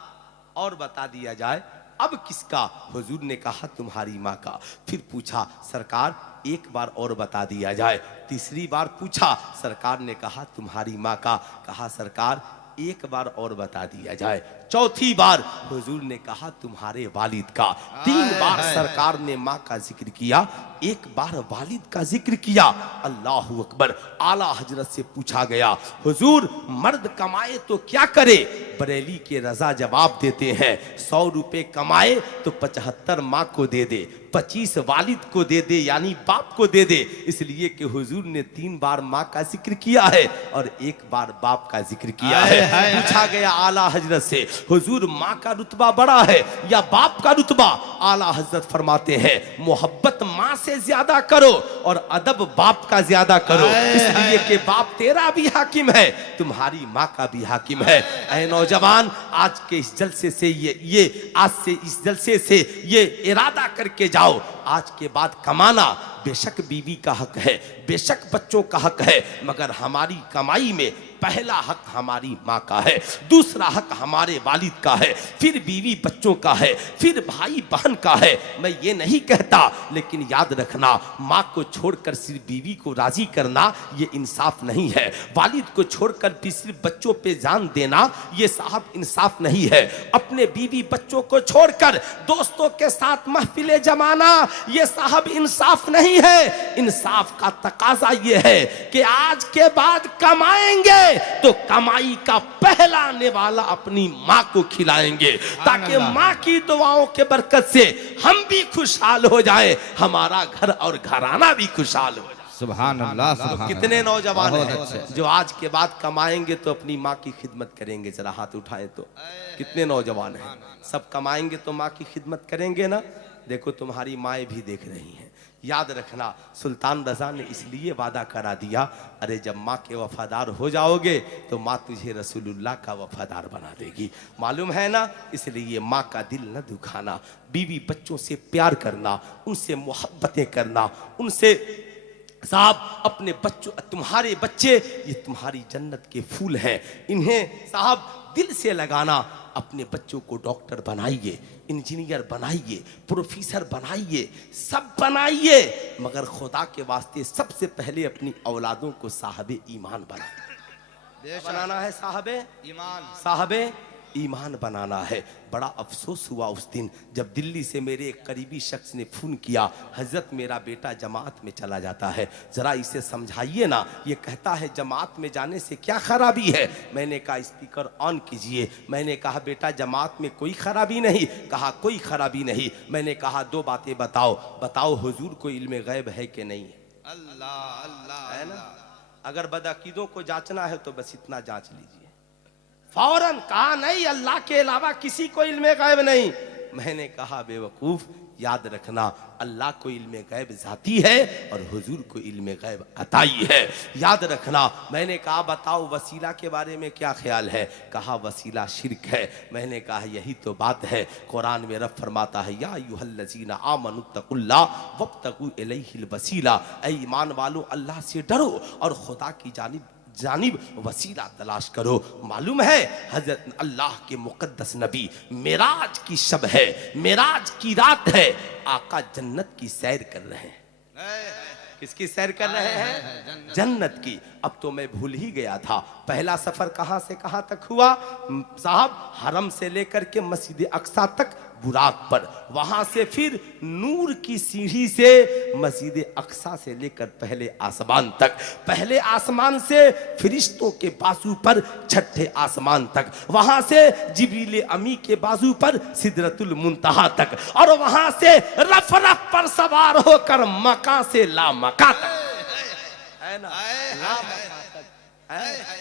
और बता दिया जाए, अब किसका? हुजूर ने कहा तुम्हारी माँ का। फिर पूछा, सरकार एक बार और बता दिया जाए। तीसरी बार पूछा, सरकार ने कहा तुम्हारी माँ का। कहा सरकार एक बार और बता दिया जाए। चौथी बार हुजूर ने कहा तुम्हारे वालिद का। 3 बार सरकार ने माँ का जिक्र किया, एक बार वालिद का जिक्र किया। अल्लाहु अकबर। आला हजरत से पूछा गया, हुजूर मर्द कमाए तो क्या करे? बरेली के रजा जवाब देते हैं, 100 रुपए कमाए तो 75 माँ को दे दे, 25 वालिद को दे दे, यानी बाप को दे दे। इसलिए कि हुजूर ने 3 बार माँ का जिक्र किया है और 1 बार बाप का जिक्र किया है। पूछा गया आला हजरत से, हुजूर माँ का रुतबा बड़ा है या बाप का रुतबा? आला हजरत फरमाते हैं, मोहब्बत माँ से ज्यादा करो और अदब बाप का ज्यादा करो, इसलिए कि बाप तेरा भी हाकिम है, तुम्हारी माँ का भी हाकिम है। ऐ नौजवान, आज के इस जलसे से आज से इस जलसे से ये इरादा करके जाओ, आज के बाद कमाना बेशक बीवी का हक है, बेशक बच्चों का हक है, मगर हमारी कमाई में पहला हक हमारी माँ का है, दूसरा हक हमारे वालिद का है, फिर बीवी बच्चों का है, फिर भाई बहन का है। मैं ये नहीं कहता, लेकिन याद रखना, माँ को छोड़कर सिर्फ बीवी को राजी करना ये इंसाफ नहीं है। वालिद को छोड़कर भी सिर्फ बच्चों पे जान देना ये साहब इंसाफ नहीं है। अपने बीवी बच्चों को छोड़कर दोस्तों के साथ महफिले जमाना ये साहब इंसाफ नहीं है। इंसाफ का तकाजा ये है कि आज के बाद कमाएंगे तो कमाई का पहला निवाला अपनी माँ को खिलाएंगे, ताकि माँ की दुआओं के बरकत से हम भी खुशहाल हो जाए, हमारा घर और घराना भी खुशहाल हो जाए। सुभान अल्लाह, सुभान कितने अल्लाह। नौजवान बहुत हैं अच्छे। जो आज के बाद कमाएंगे तो अपनी माँ की खिदमत करेंगे? जरा हाथ उठाएं तो कितने नौजवान हैं? सब कमाएंगे तो माँ की खिदमत करेंगे ना? देखो तुम्हारी माएँ भी देख रही हैं। याद रखना, सुल्तान रजा ने इसलिए वादा करा दिया, अरे जब माँ के वफादार हो जाओगे तो माँ तुझे रसूलुल्लाह का वफादार बना देगी, मालूम है ना? इसलिए माँ का दिल न दुखाना, बीवी बच्चों से प्यार करना, उनसे मोहब्बतें करना, उनसे साहब अपने बच्चों, तुम्हारे बच्चे ये तुम्हारी जन्नत के फूल हैं, इन्हें साहब दिल से लगाना। अपने बच्चों को डॉक्टर बनाइए, इंजीनियर बनाइए, प्रोफेसर बनाइए, सब बनाइए, मगर खुदा के वास्ते सबसे पहले अपनी औलादों को साहबे ईमान बनाना है। साहबे ईमान बनाना है। बड़ा अफसोस हुआ उस दिन जब दिल्ली से मेरे एक करीबी शख्स ने फ़ोन किया, हजरत मेरा बेटा जमात में चला जाता है, ज़रा इसे समझाइए ना, ये कहता है जमात में जाने से क्या खराबी है। मैंने कहा स्पीकर ऑन कीजिए। मैंने कहा बेटा जमात में कोई खराबी नहीं। कहा कोई खराबी नहीं। मैंने कहा दो बातें बताओ हुजूर को इल्म गैब है कि नहीं है? अल्लाह अल्लाह है ना? अगर बदअकीदों को जांचना है तो बस इतना जांच लीजिए। फौरन कहा नहीं, अल्लाह के अलावा किसी को इल्मे गैब नहीं। मैंने कहा बेवकूफ, याद रखना, अल्लाह को इल्मे गैब जाती है और हुजूर को इल्मे गैब अताई है। याद रखना। मैंने कहा बताओ वसीला के बारे में क्या ख्याल है? कहा वसीला शिर्क है। मैंने कहा यही तो बात है, कुरान में रब फरमाता है या अय्युहल्लज़ीना आमनुत्तकुल्लाह वब्तगू इलैहिल वसीला, ऐ ईमान वालो अल्लाह से डरो और खुदा की जानिब वसीला तलाश करो। मालूम है हजरत अल्लाह के मुकद्दस नबी, मेराज की शब है, मेराज की रात है, आका जन्नत की सैर कर रहे हैं। किसकी सैर कर रहे हैं? जन्नत की। अब तो मैं भूल ही गया था, पहला सफर कहां से कहां तक हुआ साहब? हरम से लेकर के मस्जिद अक्सा तक बुराक पर, वहां से फिर नूर की सीढ़ी से मस्जिद अक्सा से लेकर पहले आसमान तक, पहले आसमान से फरिश्तों के बाजू पर छठे आसमान तक, वहां से जिब्रील अमी के बाजू पर सिदरतुल मुंतहा तक, और वहां से रफ रफ पर सवार होकर मका से ला मका तक, है ना?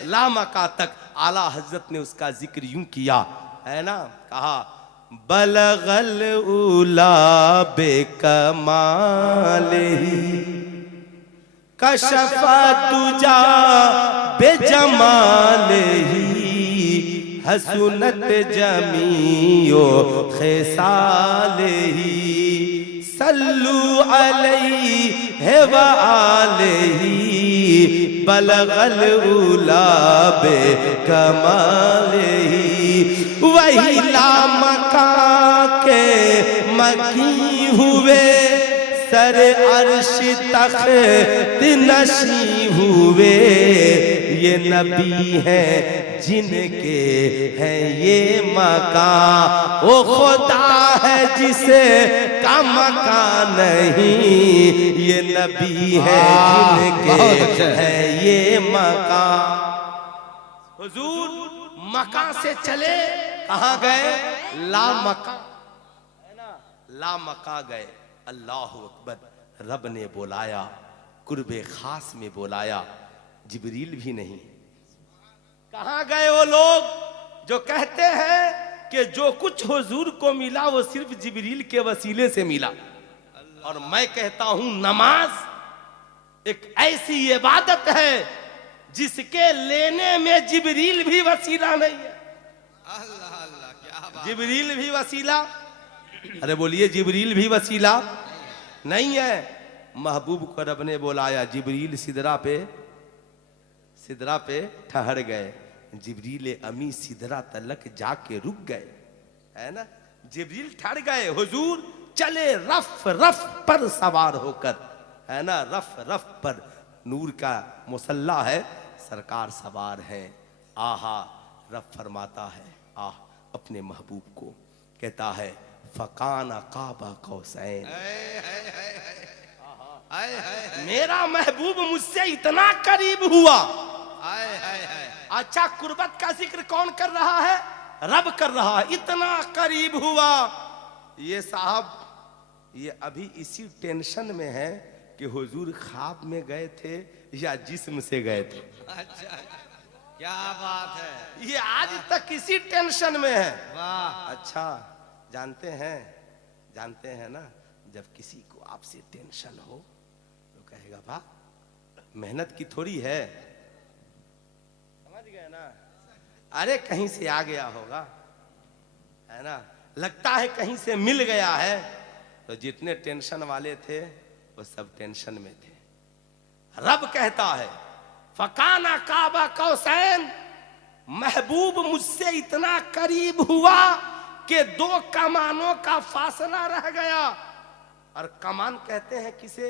ला मका तक आला हजरत ने उसका जिक्र यूं किया, है ना? कहा बलगल उला बेकमालिही कशफा दुजा बेजमालिही हसनत जमीओ खिसालिही सल्लू अलैहि व आलिही बलगल उला बेकमालिही वही लामका के मकी हुए सर अर्श तख्त नशी हुए, ये नबी हैं जिनके हैं ये मकान, वो खुदा है जिसे का मकान नहीं, ये नबी है जिनके हैं ये मकान। हुजूर मका से चले, कहां गए? ला मका, है ना? ला मका गए। अल्लाह अकबर। रब ने बुलाया, कुर्बे खास में बुलाया, जिब्रील भी नहीं। कहां गए वो लोग जो कहते हैं कि जो कुछ हुजूर को मिला वो सिर्फ जिब्रील के वसीले से मिला? और मैं कहता हूं नमाज एक ऐसी इबादत है जिसके लेने में जिब्रील भी वसीला नहीं है। अल्लाह अल्लाह, क्या बात। जिब्रील भी वसीला, अरे बोलिए जिब्रील भी वसीला नहीं है। महबूब को रब ने बुलाया, जिब्रील सिदरा पे सिदरा पे ठहर गए। जिब्रील अमी सिदरा तलक जाके रुक गए, है ना। जिब्रील ठहर गए, हुजूर चले रफ रफ पर सवार होकर, है ना। रफ रफ पर नूर का मुसल्ला है, सरकार सवार है। आहा रब फरमाता है, आह अपने महबूब को कहता है, फकाना काबा कौसैन। मेरा महबूब मुझसे इतना करीब हुआ। अच्छा, कुर्बत का जिक्र कौन कर रहा है? रब कर रहा है। इतना करीब हुआ। ये साहब ये अभी इसी टेंशन में है कि हुजूर ख्वाब में गए थे या जिस्म से गए थे। अच्छा, क्या बात है। ये आज तक इसी टेंशन में है। वाह। अच्छा, जानते हैं ना, जब किसी को आपसे टेंशन हो तो कहेगा वाह मेहनत की थोड़ी है, समझ गए ना। अरे कहीं से आ गया होगा, है ना, लगता है कहीं से मिल गया है। तो जितने टेंशन वाले थे वो सब टेंशन में थे। रब कहता है, फकाना काबा कौसैन, महबूब मुझसे इतना करीब हुआ कि 2 कमानों का फासला रह गया। और कमान कहते हैं किसे?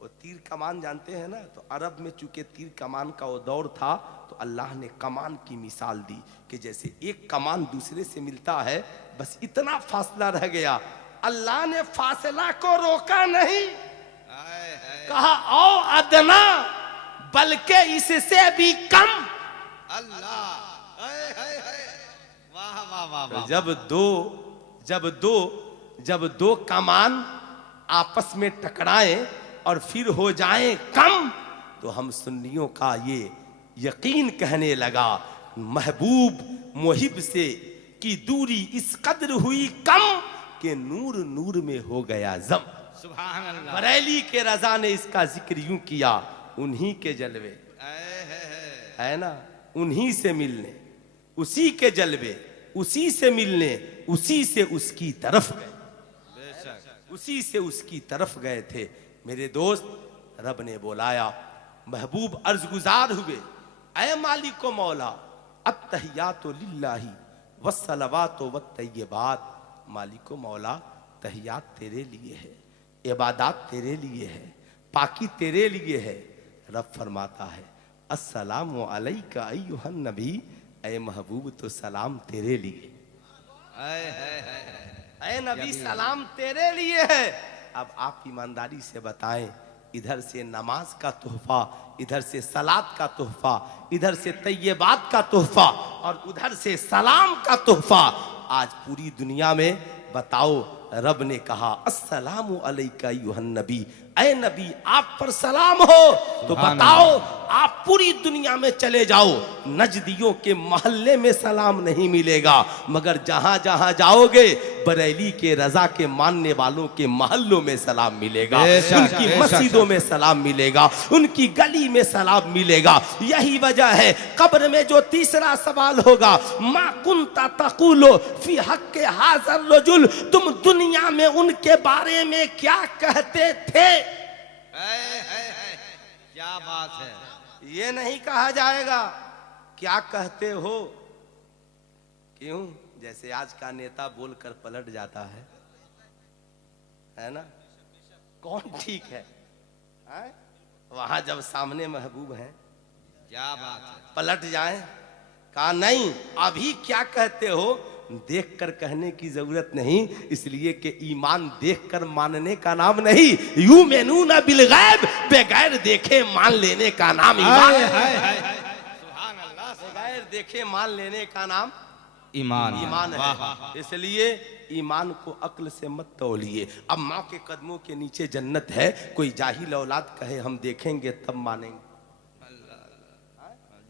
वो तीर कमान जानते हैं ना। तो अरब में चूंकि तीर कमान का वो दौर था, तो अल्लाह ने कमान की मिसाल दी कि जैसे एक कमान दूसरे से मिलता है, बस इतना फासला रह गया। अल्लाह ने फासला को रोका नहीं, कहा आओ अदना, बल्कि इससे भी कम। अल्लाह, वाह वाह वाह वाह। जब दो कमान आपस में टकराएं और फिर हो जाएं कम, तो हम सुन्नियों का ये यकीन कहने लगा, महबूब मुहिब से की दूरी इस कदर हुई कम कि नूर नूर में हो गया जम। सुभान अल्लाह। बरेली के रजा ने इसका जिक्र यूं किया, उन्हीं के जलवे, है ना, उन्हीं से मिलने, उसी के जलवे, उसी से मिलने, उसी से उसकी तरफ गए, उसी से उसकी तरफ गए थे। मेरे दोस्त, रब ने बुलाया, महबूब अर्ज गुजार हुए, ऐ मालिक मौला, अत्तहियातु लिल्लाहि वस्सलवातु वत्तय्यिबात। मालिक मौला, तहियात तेरे लिए है, इबादत तेरे लिए है, पाकी तेरे लिए है। रब फरमाता है, अस्सलामु अलैका अय्युहन नबी, ऐ महबूब तो सलाम तेरे लिए, ऐ नबी सलाम तेरे लिए है। अब आप ईमानदारी से बताएं, इधर से नमाज का तोहफा, इधर से सलात का तोहफा, इधर से तय्यबात का तोहफा और उधर से सलाम का तोहफा, आज पूरी दुनिया में बताओ। रब ने कहा, अस्सलामु अलैका अय्युहन नबी, ऐ नबी आप पर सलाम हो। तो बताओ, आप पूरी दुनिया में चले जाओ, नजदियों के मोहल्ले में सलाम नहीं मिलेगा, मगर जहां जहां जाओगे बरेली के रजा के मानने वालों के मोहल्लों में सलाम मिलेगा, उनकी मस्जिदों में सलाम मिलेगा, उनकी गली में सलाम मिलेगा। यही वजह है कब्र में जो तीसरा सवाल होगा, मा कुंता तकुलो फी हक्के हाज़र रजुल, तुम दुनिया में उनके बारे में क्या कहते थे? क्या बात है। ये नहीं कहा जाएगा क्या कहते हो। क्यों? जैसे आज का नेता बोलकर पलट जाता है ना, कौन ठीक है? वहां जब सामने महबूब है, क्या बात है, पलट जाए, कहा नहीं अभी क्या कहते हो, देखकर कहने की जरूरत नहीं, इसलिए कि ईमान देखकर मानने का नाम नहीं, युमिनूना बिल गैब, बगैर देखे मान लेने का नाम ईमान। सुभान अल्लाह। बगैर देखे मान लेने का नाम ईमान है। इसलिए ईमान को अक्ल से मत तौलिए। अब माँ के कदमों के नीचे जन्नत है, कोई जाहिल औलाद कहे हम देखेंगे तब मानेंगे,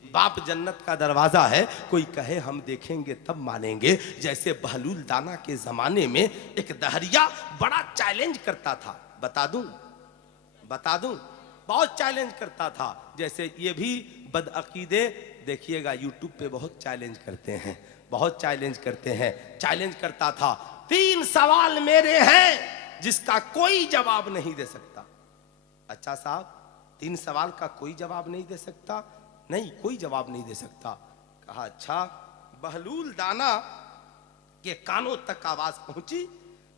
बाप जन्नत का दरवाजा है, कोई कहे हम देखेंगे तब मानेंगे। जैसे बहलूल दाना के जमाने में एक दहरिया बड़ा चैलेंज करता था, बता दूं बहुत चैलेंज करता था। जैसे ये भी बदअकीदे देखिएगा, यूट्यूब पे बहुत चैलेंज करते हैं, चैलेंज करता था, 3 सवाल मेरे हैं जिसका कोई जवाब नहीं दे सकता। अच्छा साहब, 3 सवाल का कोई जवाब नहीं दे सकता, नहीं, कोई जवाब नहीं दे सकता। कहा अच्छा। बहलूल दाना के कानों तक आवाज पहुंची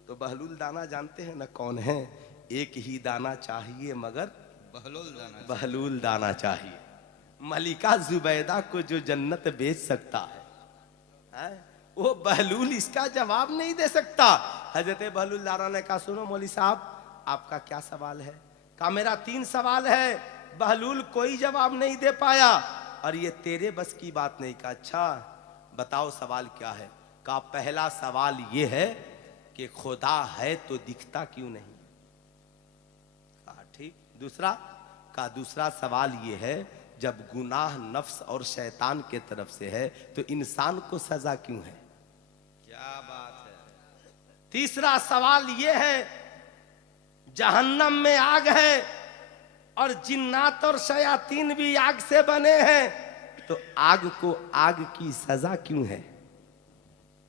तो बहलूल दाना जानते हैं ना कौन है? एक ही दाना चाहिए मगर बहलूल दाना चाहिए। मलिका जुबैदा को जो जन्नत बेच सकता है, वो बहलूल इसका जवाब नहीं दे सकता। हजरत बहलूल दाना ने कहा सुनो मौली साहब, आपका क्या सवाल है? कहा मेरा 3 सवाल है। बहलूल कोई जवाब नहीं दे पाया और ये तेरे बस की बात नहीं। कहा अच्छा बताओ सवाल क्या है? कहा पहला सवाल ये है कि खुदा है तो दिखता क्यों नहीं? कहा ठीक। दूसरा? कहा दूसरा सवाल ये है जब गुनाह नफ्स और शैतान के तरफ से है तो इंसान को सजा क्यों है? क्या बात है। तीसरा सवाल ये है जहन्नम में आग है और जिन्नात और शयातीन भी आग से बने हैं, तो आग को आग की सजा क्यों है?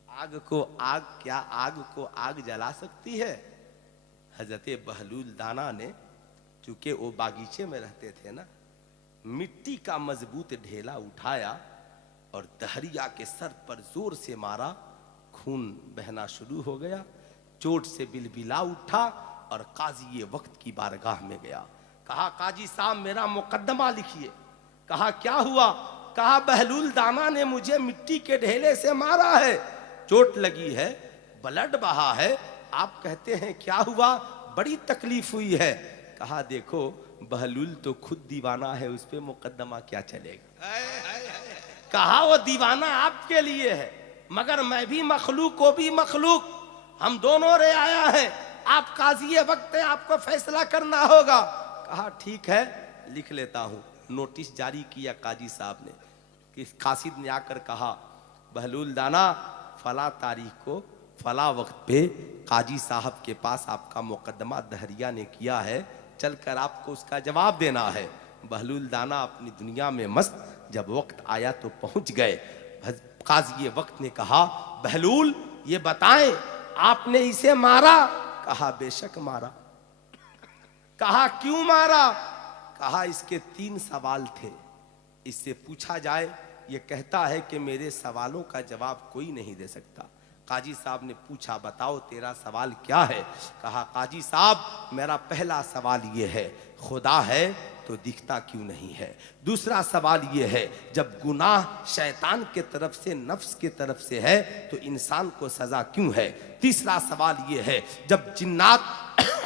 आग को आग, क्या आग को आग जला सकती है? हजरत बहलूल दाना ने, चूंकि वो बागीचे में रहते थे ना, मिट्टी का मजबूत ढेला उठाया और दहरिया के सर पर जोर से मारा। खून बहना शुरू हो गया, चोट से बिलबिला उठा और काजी ये वक्त की बारगाह में गया। कहा काजी साहब मेरा मुकद्दमा लिखिए। कहा क्या हुआ? कहा बहलूल दाना ने मुझे मिट्टी के ढेले से मारा है, चोट लगी है, ब्लड बहा है, आप कहते हैं क्या हुआ? बड़ी तकलीफ हुई है। कहा देखो बहलूल तो खुद दीवाना है, उस पे मुकद्दमा क्या चलेगा? कहा वो दीवाना आपके लिए है, मगर मैं भी मखलूक, वो भी मखलूक, हम दोनों रे आया है, आप काजी वक्त है, आपको फैसला करना होगा। कहा ठीक है लिख लेता हूं। नोटिस जारी किया काजी साहब ने कि कासिद ने आकर कहा बहलूल दाना फला तारीख को फला वक्त पे काजी साहब के पास आपका मुकद्दमा दहरिया ने किया है, चलकर आपको उसका जवाब देना है। बहलूल दाना अपनी दुनिया में मस्त, जब वक्त आया तो पहुंच गए। काजी वक्त ने कहा बहलूल ये बताएं आपने इसे मारा? कहा बेशक मारा। कहा क्यों मारा? कहा इसके 3 सवाल थे, इससे पूछा जाए ये कहता है कि मेरे सवालों का जवाब कोई नहीं दे सकता। काजी साहब ने पूछा बताओ तेरा सवाल क्या है? कहा काजी साहब मेरा पहला सवाल ये है खुदा है तो दिखता क्यों नहीं है? दूसरा सवाल ये है जब गुनाह शैतान के तरफ से, नफ्स के तरफ से है तो इंसान को सजा क्यों है? तीसरा सवाल ये है जब जिन्नात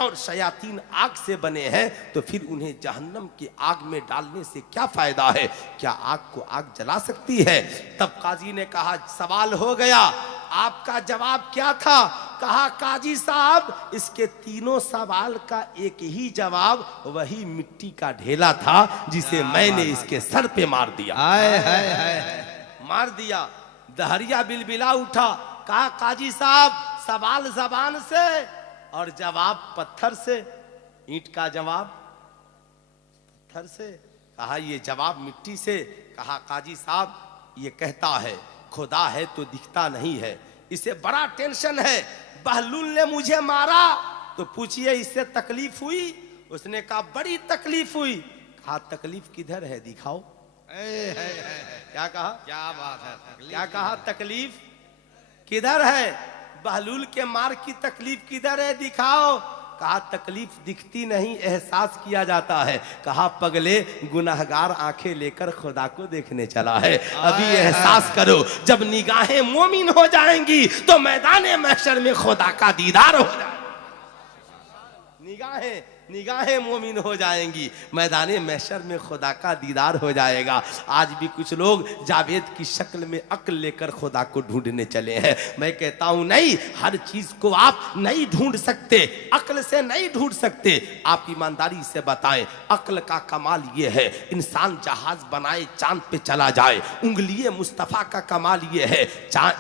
और शयातीन आग से बने हैं तो फिर उन्हें जहन्नम की आग में डालने से क्या फायदा है? क्या आग को आग जला सकती है? तब काजी ने कहा सवाल हो गया, आपका जवाब क्या था? कहा काजी साहब इसके 3 सवाल का एक ही जवाब, वही मिट्टी का ढेला था जिसे मैंने इसके सर पे मार दिया। मार दिया। दहरिया बिलबिला उठा। कहा काजी साहब सवाल जबान से और जवाब पत्थर से। ईंट का जवाब पत्थर से। कहा ये जवाब मिट्टी से। कहा काजी साहब ये कहता है खुदा है तो दिखता नहीं है, इसे बड़ा टेंशन है, बहलूल ने मुझे मारा तो पूछिए इससे तकलीफ हुई? उसने कहा बड़ी तकलीफ हुई। कहा तकलीफ किधर है दिखाओ। क्या कहा? क्या बात है? क्या कहा? तकलीफ किधर है? बहलूल के मार की तकलीफ किधर है दिखाओ। कहा तकलीफ दिखती नहीं, एहसास किया जाता है। कहा पगले गुनाहगार आंखें लेकर खुदा को देखने चला है, अभी एहसास करो, जब निगाहें मोमिन हो जाएंगी तो मैदान महशर में खुदा का दीदार हो जाएगा। निगाहें मोमिन हो जाएंगी, मैदान महशर में खुदा का दीदार हो जाएगा। आज भी कुछ लोग जावेद की शक्ल में अक्ल लेकर खुदा को ढूंढने चले हैं। मैं कहता हूं नहीं, हर चीज को आप नहीं ढूंढ सकते, अक्ल से नहीं ढूंढ सकते। आप ईमानदारी से बताएं, अक्ल का कमाल ये है इंसान जहाज बनाए चांद पे चला जाए। उंगली मुस्तफा का कमाल ये है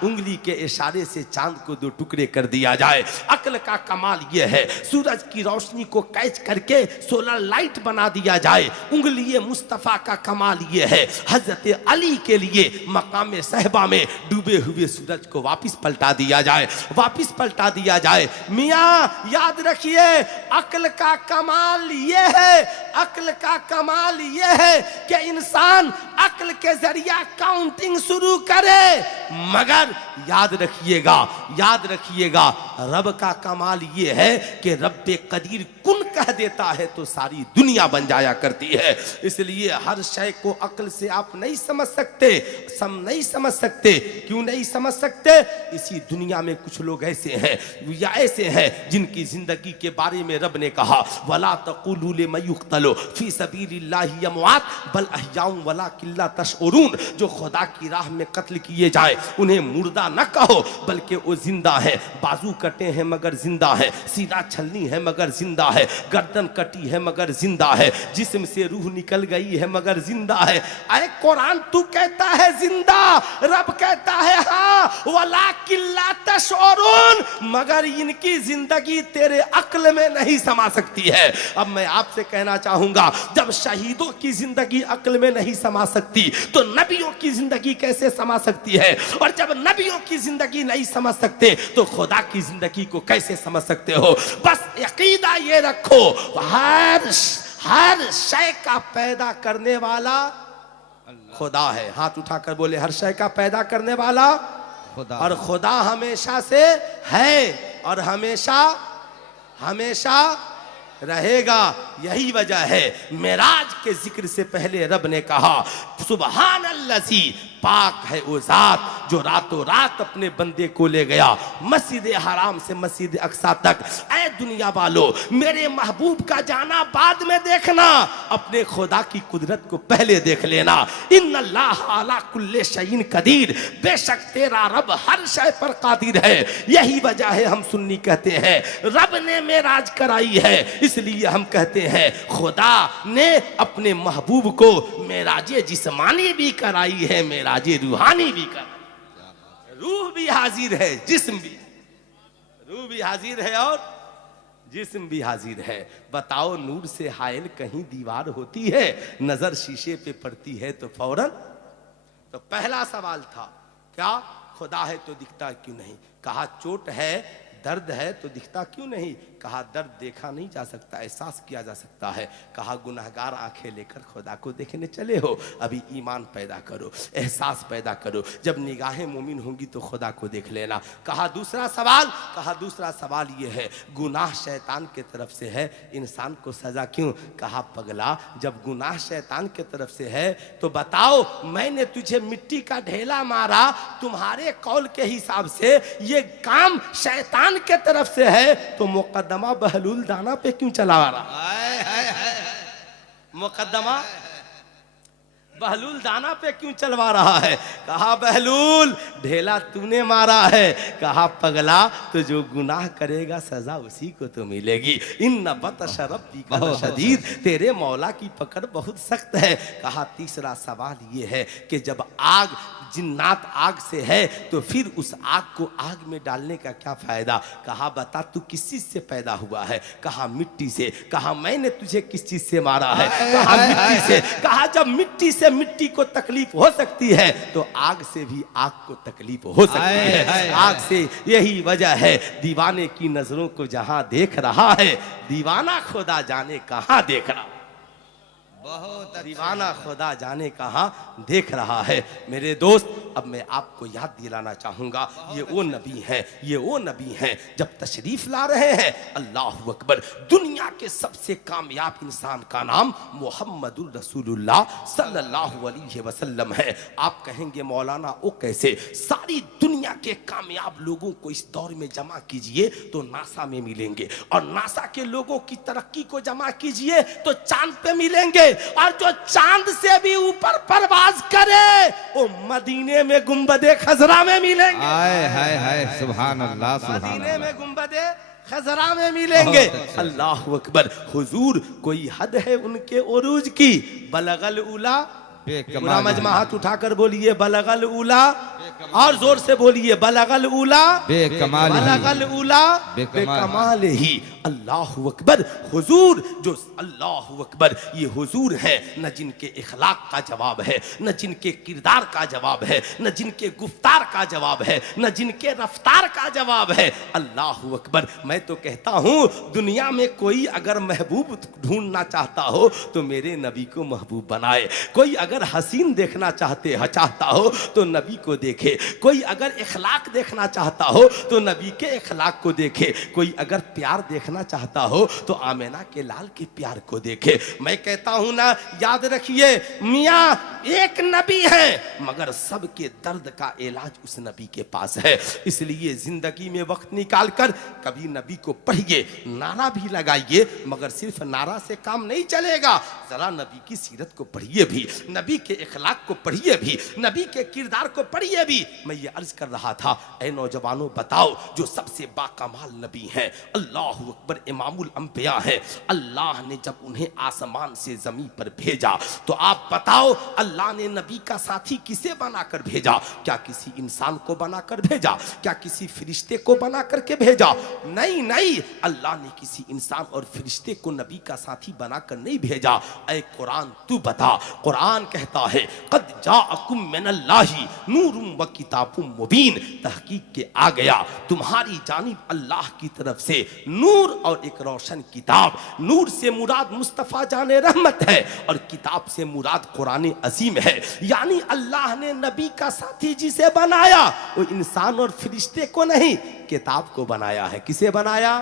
उंगली के इशारे से चांद को 2 टुकड़े कर दिया जाए। अक्ल का कमाल ये है सूरज की रोशनी को कैच करके सोलर लाइट बना दिया जाए। उंगली मुस्तफा का कमाल ये है हजरत अली के लिए मकाम सहबा में डूबे हुए सूरज को वापस पलटा दिया जाए, वापस पलटा दिया जाए। मियां याद रखिए, अक्ल का कमाल ये है, अक्ल का कमाल ये है कि इंसान अक्ल के जरिया काउंटिंग शुरू करे। मगर याद रखिएगा रब का कमाल ये है कि रब्बे कदीर कुन कह देता है तो सारी दुनिया बन जाया करती है। इसलिए हर शय को अक्ल से आप नहीं समझ सकते, नहीं समझ सकते। क्यों नहीं समझ सकते? इसी दुनिया में कुछ लोग ऐसे हैं या ऐसे हैं जिनकी जिंदगी के बारे में रब ने कहा वला तक़ूलू लिमन युक़्तलू फी सबीलिल्लाहि अमवात बल अहयाउन वलाकिन ला तशऊरून। जो खुदा की राह में कत्ल किए जाए उन्हें मुर्दा न कहो बल्कि वो जिंदा है। बाजू कटे हैं मगर जिंदा है, सीना छलनी है मगर जिंदा है, गर्दन कटी है मगर जिंदा है, जिस्म से रूह निकल गई है मगर जिंदा है। अरे कुरान तू कहता है जिंदा, रब कहता है हाँ वलाकिन ला तशऊरून, मगर इनकी जिंदगी तेरे अक्ल में नहीं समा सकती है। अब मैं आपसे कहना चाहूंगा जब शहीदों की जिंदगी अक्ल में नहीं समा सकती तो नबियों की जिंदगी कैसे समा सकती है? और जब नबियों की जिंदगी नहीं समझ सकते तो खुदा की जिंदगी को कैसे समझ सकते हो? बस अकीदा ये रखो हर शय का पैदा करने वाला खुदा है। हाथ उठाकर बोले हर शय का पैदा करने वाला खुदा। और खुदा हमेशा से है और हमेशा रहेगा। यही वजह है मेराज के जिक्र से पहले रब ने कहा सुबहान अल्लज़ी, पाक है वो जात जो रातों रात अपने बंदे को ले गया मस्जिद हराम से मस्जिद अक्सा तक। ऐ दुनिया वालों, मेरे महबूब का जाना बाद में देखना, अपने खुदा की कुदरत को पहले देख लेना। इन्नल्लाह अला कुल्ले शैइन कदीर, बेशक तेरा रब हर शय पर कादिर है। यही वजह है हम सुन्नी कहते हैं रब ने मेराज कराई है, इसलिए हम कहते हैं खुदा ने अपने महबूब को मेराजे जिस्मानी भी कराई है, मेराजे रूहानी भी कराई। रूह भी हाजिर है, जिस्म भी, रूह भी हाजिर है और जिस्म भी हाजिर है। बताओ नूर से हायल कहीं दीवार होती है, नजर शीशे पे पड़ती है तो फौरन। तो पहला सवाल था क्या खुदा है तो दिखता क्यों नहीं? कहा चोट है, दर्द है तो दिखता क्यों नहीं? कहा दर्द देखा नहीं जा सकता, एहसास किया जा सकता है। कहा गुनहगार आंखें लेकर खुदा को देखने चले हो, अभी ईमान पैदा करो, एहसास पैदा करो, जब निगाहें मोमिन होंगी तो खुदा को देख लेना। कहा दूसरा सवाल ये है गुनाह शैतान के तरफ से है, इंसान को सजा क्यों? कहा पगला, जब गुनाह शैतान के तरफ से है तो बताओ मैंने तुझे मिट्टी का ढेला मारा, तुम्हारे कौल के हिसाब से ये काम शैतान के तरफ से है तो मुकद्दमा बहलूल दाना पे क्यों चला रहा? मुकद्दमा बहलूल दाना पे क्यों चलवा रहा है? कहा बहलूल ढेला तूने मारा है। कहा पगला, तो जो गुनाह करेगा सजा उसी को तो मिलेगी। इन बतश रब्बी का शदीद, तेरे मौला की पकड़ बहुत सख्त है। कहा तीसरा सवाल ये है कि जब आग जिन्नात आग से है तो फिर उस आग को आग में डालने का क्या फायदा? कहा बता तू किस चीज से पैदा हुआ है? कहा मिट्टी से। कहा मैंने तुझे किस चीज से मारा है? कहा मिट्टी से। कहा जब मिट्टी से मिट्टी को तकलीफ हो सकती है तो आग से भी आग को तकलीफ हो सकती है। आग से यही वजह है दीवाने की नजरों को जहां देख रहा है, दीवाना खुदा जाने कहां देख रहा। बहुत दीवाना खुदा जाने कहां देख रहा है। मेरे दोस्त, अब मैं आपको याद दिलाना चाहूंगा ये वो नबी हैं जब तशरीफ ला रहे हैं। अल्लाहु अकबर। दुनिया के सबसे कामयाब इंसान का नाम मोहम्मदुर रसूलुल्लाह सल्लल्लाहु अलैहि वसल्लम है। आप कहेंगे मौलाना वो कैसे? सारी दुनिया के कामयाब लोगों को इस दौर में जमा कीजिए तो नासा में मिलेंगे, और नासा के लोगों की तरक्की को जमा कीजिए तो चांद पे मिलेंगे, और जो चांद से भी ऊपर परवाज करे वो मदीने में गुंबदे खजरा में मिलेंगे। हाय हाय हाय, सुभान अल्लाह, मदीने में गुंबदे खजरा में मिलेंगे। अल्लाह अकबर। हुजूर कोई हद है उनके उरूज की? बलगल उला, पूरा मजमा हाथ उठाकर बोलिए बलगल उला, और जोर से बोलिए बलगल उला, बलगल उला बेकमाल ही। अल्लाह अकबर। हुजूर जो अल्लाह अकबर, ये हुजूर है न जिनके इखलाक का जवाब है, न जिनके किरदार का जवाब है, न जिनके गुफ्तार का जवाब है, न जिनके रफ्तार का जवाब है। अल्लाह अकबर। मैं तो कहता हूँ दुनिया में कोई अगर महबूब ढूंढना चाहता हो तो मेरे नबी को महबूब बनाए। कोई अगर हसीन देखना चाहता हो तो नबी को देखे। कोई अगर इखलाक देखना चाहता हो तो नबी के इखलाक को देखे। कोई अगर प्यार देखना चाहता हो तो आमिना के लाल के प्यार को देखे। मैं कहता हूं ना, याद रखिए मियां एक नबी है मगर सबके दर्द का इलाज उस नबी के पास है। इसलिए जिंदगी में वक्त निकालकर कभी नबी को पढ़िए, नारा भी लगाइए, मगर सिर्फ नारा से काम नहीं चलेगा। जरा नबी की सीरत को पढ़िए भी, नबी के इखलाक को पढ़िए भी, नबी के किरदार को पढ़िए भी। मैं ये अर्ज कर रहा था, ऐ नौजवानों बताओ जो सबसे बाकमाल नबी हैं, अल्लाह अकबर, इमामुल अंबिया है, अल्लाह ने जब उन्हें आसमान से जमीन पर भेजा तो आप बताओ अल्लाह ने नबी का साथी किसे बनाकर भेजा? क्या किसी इंसान को बनाकर भेजा? क्या किसी फरिश्ते को बना करके भेजा? नहीं नहीं, अल्लाह ने किसी इंसान और फरिश्ते को नबी का साथी बनाकर नहीं भेजा। ऐ कुरान तू बता, कुरान कहता है कद जाअकुम मिनल्लाहि नूरुम व किताबुम मुबीन, तहकीक के आ गया तुम्हारी जानिब अल्लाह की तरफ से नूर और एक रोशन किताब। नूर से मुराद मुस्तफा जाने रहमत है और किताब से मुराद कुरान अजीम है। यानी अल्लाह ने नबी का साथी जिसे बनाया वो इंसान और फरिश्ते को नहीं, किताब को बनाया है। किसे बनाया?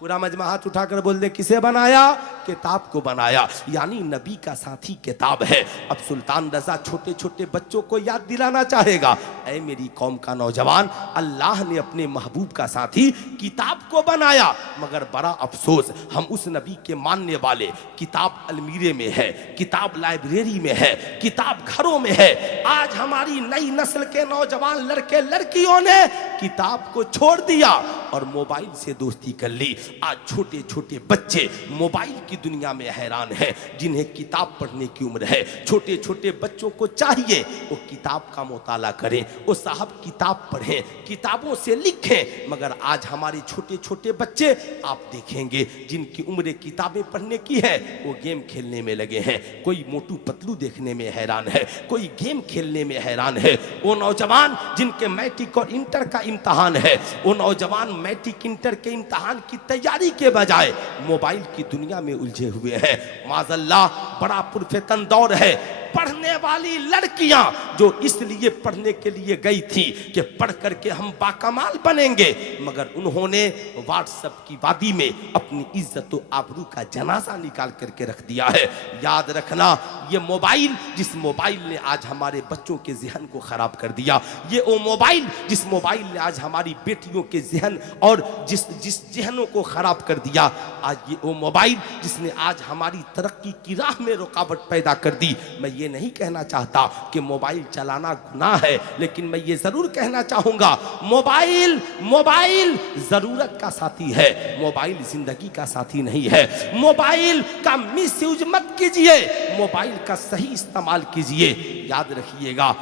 पूरा मजमा हाथ उठाकर बोल दे, किसे बनाया? किताब को बनाया। यानी नबी का साथी किताब है। अब सुल्तान रजा छोटे छोटे बच्चों को याद दिलाना चाहेगा, ऐ मेरी कौम का नौजवान, अल्लाह ने अपने महबूब का साथी किताब को बनाया, मगर बड़ा अफसोस हम उस नबी के मानने वाले, किताब अलमीरे में है, किताब लाइब्रेरी में है, किताब घरों में है। आज हमारी नई नस्ल के नौजवान लड़के लड़कियों ने किताब को छोड़ दिया और मोबाइल से दोस्ती कर ली। आज छोटे छोटे बच्चे मोबाइल की दुनिया में हैरान है, जिन्हें किताब पढ़ने की उम्र है। छोटे छोटे बच्चों को चाहिए वो किताब का मुताला करें, वो साहब किताब पढ़ें, किताबों से लिखें। मगर आज हमारे छोटे छोटे बच्चे आप देखेंगे जिनकी उम्र किताबें पढ़ने की है वो गेम खेलने में लगे हैं। कोई मोटू पतलू देखने में हैरान है, कोई गेम खेलने में हैरान है। वो नौजवान जिनके मैट्रिक और इंटर का इम्तहान है, वो नौजवान मैट्रिक इंटर के इम्तहान की तैयारी के बजाय मोबाइल की दुनिया में उलझे हुए हैं। माज़अल्लाह बड़ा पुरफेतन दौर है। पढ़ने वाली लड़कियां जो इसलिए पढ़ने के लिए गई थी कि पढ़ करके हम बाकमाल बनेंगे, मगर उन्होंने व्हाट्सएप की वादी में अपनी इज्जत और आबरू का जनाजा निकाल करके रख दिया है। याद रखना, ये मोबाइल, जिस मोबाइल ने आज हमारे बच्चों के जहन को खराब कर दिया, ये वो मोबाइल जिस मोबाइल ने आज हमारी बेटियों के जहन और जिस जहनों को खराब कर दिया, आज ये वो मोबाइल जिसने आज हमारी तरक्की की राह में रुकावट पैदा कर दी। मैं ये नहीं कहना चाहता कि मोबाइल चलाना गुनाह है, लेकिन मैं ये जरूर कहना चाहूंगा मोबाइल जरूरत का साथी है, मोबाइल जिंदगी का साथी नहीं है। मोबाइल का मिसयूज मत कीजिए, मोबाइल का सही इस्तेमाल कीजिए। याद रखिएगा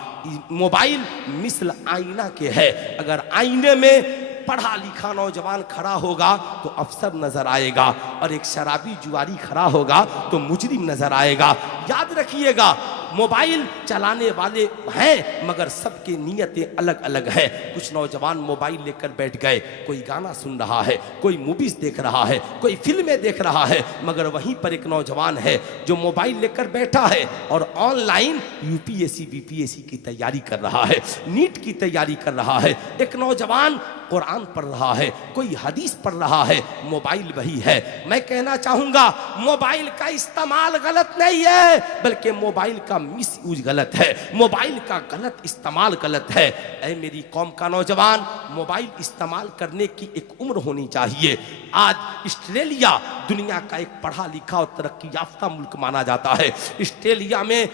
मोबाइल मिसल आईना के है, अगर आईने में पढ़ा लिखा नौजवान खड़ा होगा तो अफसर नजर आएगा और एक शराबी जुआरी खड़ा होगा तो मुजरिम नजर आएगा। याद रखिएगा मोबाइल चलाने वाले हैं मगर सबके नीयतें अलग अलग हैं। कुछ नौजवान मोबाइल लेकर बैठ गए, कोई गाना सुन रहा है, कोई मूवीज देख रहा है, कोई फिल्में देख रहा है, मगर वहीं पर एक नौजवान है जो मोबाइल लेकर बैठा है और ऑनलाइन यूपीएससी बीपीएससी की तैयारी कर रहा है, नीट की तैयारी कर रहा है। एक नौजवान कुरान पढ़ रहा है, कोई हदीस पढ़ रहा है, मोबाइल वही है। मैं कहना चाहूंगा मोबाइल का इस्तेमाल गलत नहीं है, बल्कि मोबाइल का मिसयूज गलत है, मोबाइल का गलत इस्तेमाल गलत है। ऐ मेरी कौम का नौजवान, मोबाइल इस्तेमाल करने की एक उम्र होनी चाहिए। आज ऑस्ट्रेलिया दुनिया का एक पढ़ा लिखा और तरक्की याफ्ता मुल्क माना जाता है। ऑस्ट्रेलिया में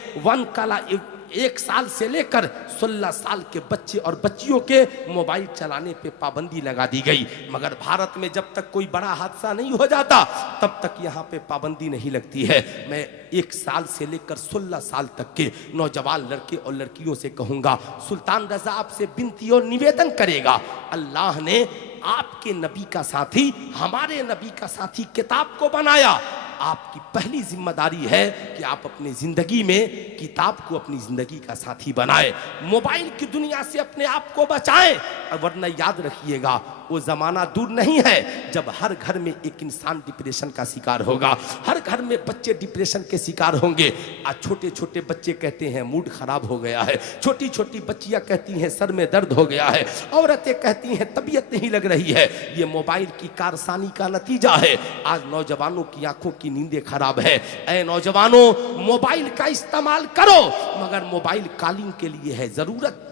1 साल से लेकर 16 साल के बच्चे और बच्चियों के मोबाइल चलाने पे पाबंदी लगा दी गई, मगर भारत में जब तक कोई बड़ा हादसा नहीं हो जाता तब तक यहाँ पे पाबंदी नहीं लगती है। मैं 1 साल से लेकर 16 साल तक के नौजवान लड़के और लड़कियों से कहूँगा, सुल्तान रजा आपसे विनती और निवेदन करेगा, अल्लाह ने आपके नबी का साथी, हमारे नबी का साथी किताब को बनाया। आपकी पहली जिम्मेदारी है कि आप अपनी जिंदगी में किताब को अपनी जिंदगी का साथी बनाएं, मोबाइल की दुनिया से अपने आप को बचाएं। और वरना याद रखिएगा, वो जमाना दूर नहीं है जब हर घर में एक इंसान डिप्रेशन का शिकार होगा, हर घर में बच्चे डिप्रेशन के शिकार होंगे। आज छोटे छोटे बच्चे कहते हैं मूड खराब हो गया है, छोटी छोटी बच्चियां कहती हैं सर में दर्द हो गया है, औरतें कहती हैं तबीयत नहीं लग रही है। ये मोबाइल की कारसानी का नतीजा है। आज नौजवानों की आंखों की नींदें खराब है। ऐ नौजवानों, मोबाइल का इस्तेमाल करो, मगर मोबाइल कॉलिंग के लिए है,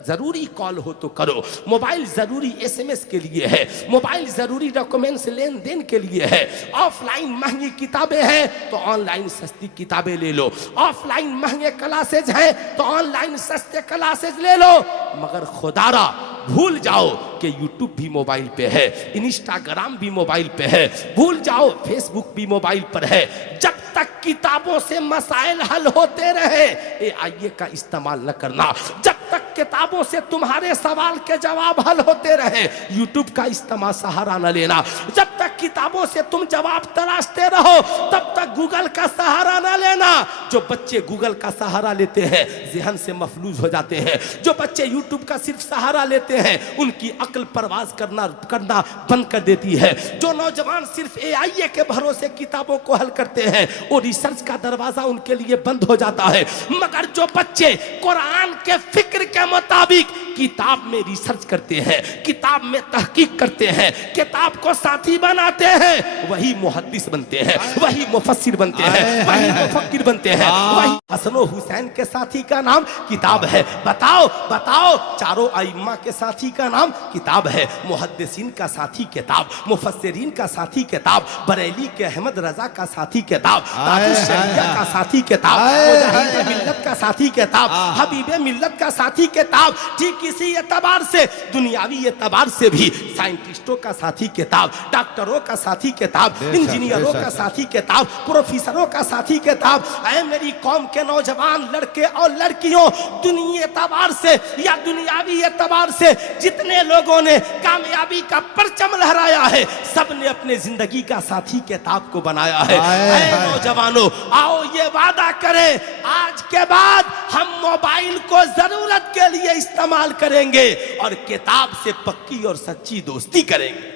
जरूरी कॉल हो तो करो। मोबाइल जरूरी एसएमएस के लिए है, मोबाइल जरूरी डॉक्यूमेंट्स लेन देन के लिए है। ऑफलाइन महंगी किताबें हैं तो ऑनलाइन सस्ती किताबें ले लो, ऑफलाइन महंगे क्लासेज हैं तो ऑनलाइन सस्ते क्लासेज ले लो। मगर खुदारा भूल जाओ कि यूट्यूब भी मोबाइल पे है, इंस्टाग्राम भी मोबाइल पे है, भूल जाओ फेसबुक भी मोबाइल पर है। जब तक किताबों से मसाइल हल होते रहे, AI का इस्तेमाल न करना। जब तक किताबों से तुम्हारे सवाल के जवाब हल होते रहे, यूट्यूब का इस्तेमाल सहारा न लेना। जब तक किताबों से तुम जवाब तलाशते रहो, तब तक गूगल का सहारा न लेना। जो बच्चे गूगल का सहारा लेते हैं ज़हन से मफलूज हो जाते हैं। जो बच्चे यूट्यूब का सिर्फ सहारा लेते हैं उनकी अक्ल परवाज करना बंद कर देती है। जो नौजवान सिर्फ AI के भरोसे किताबों को हल करते हैं, वो रिसर्च का दरवाजा उनके लिए बंद हो जाता है। मगर जो बच्चे कुरान के फिक्र के मुताबिक किताब में रिसर्च करते हैं, किताब में तहकीक करते हैं, किताब को साथी बनाते हैं, वही मुहद्दिस बनते हैं, वही मुफस्सिर बनते हैं, वही मुफक्किर बनते हैं। वही हसन और हुसैन के साथी का नाम किताब है। बताओ बताओ, चारों आइम्मा के साथी का नाम किताब है। मुहद्दिसीन का साथी किताब, मुफस्सिरीन का साथी किताब, बरेली के अहमद रजा का साथी किताब, ताजुश शरिया का साथी किताब, मुजाहिद मिल्लत का साथी किताब, हबीबे मिल्लत का साथी किताब। ठीक इसी एतबार से, दुनियावी एतबार से भी साइंटिस्टों का साथी किताब, डॉक्टरों का साथी किताब, इंजीनियरों का साथी किताब, प्रोफेसरों का साथी किताब। ऐ मेरी कौम के नौजवान लड़के और लड़कियों, दुनिया एतबार से या दुनियावी एतबार से जितने लोगों ने कामयाबी का परचम लहराया है, सब ने अपने जिंदगी का साथी किताब को बनाया है। ऐ नौजवानों, आओ ये वादा करें, आज के बाद हम मोबाइल को जरूरत के लिए इस्तेमाल करेंगे और किताब से पक्की और सच्ची दोस्ती करेंगे।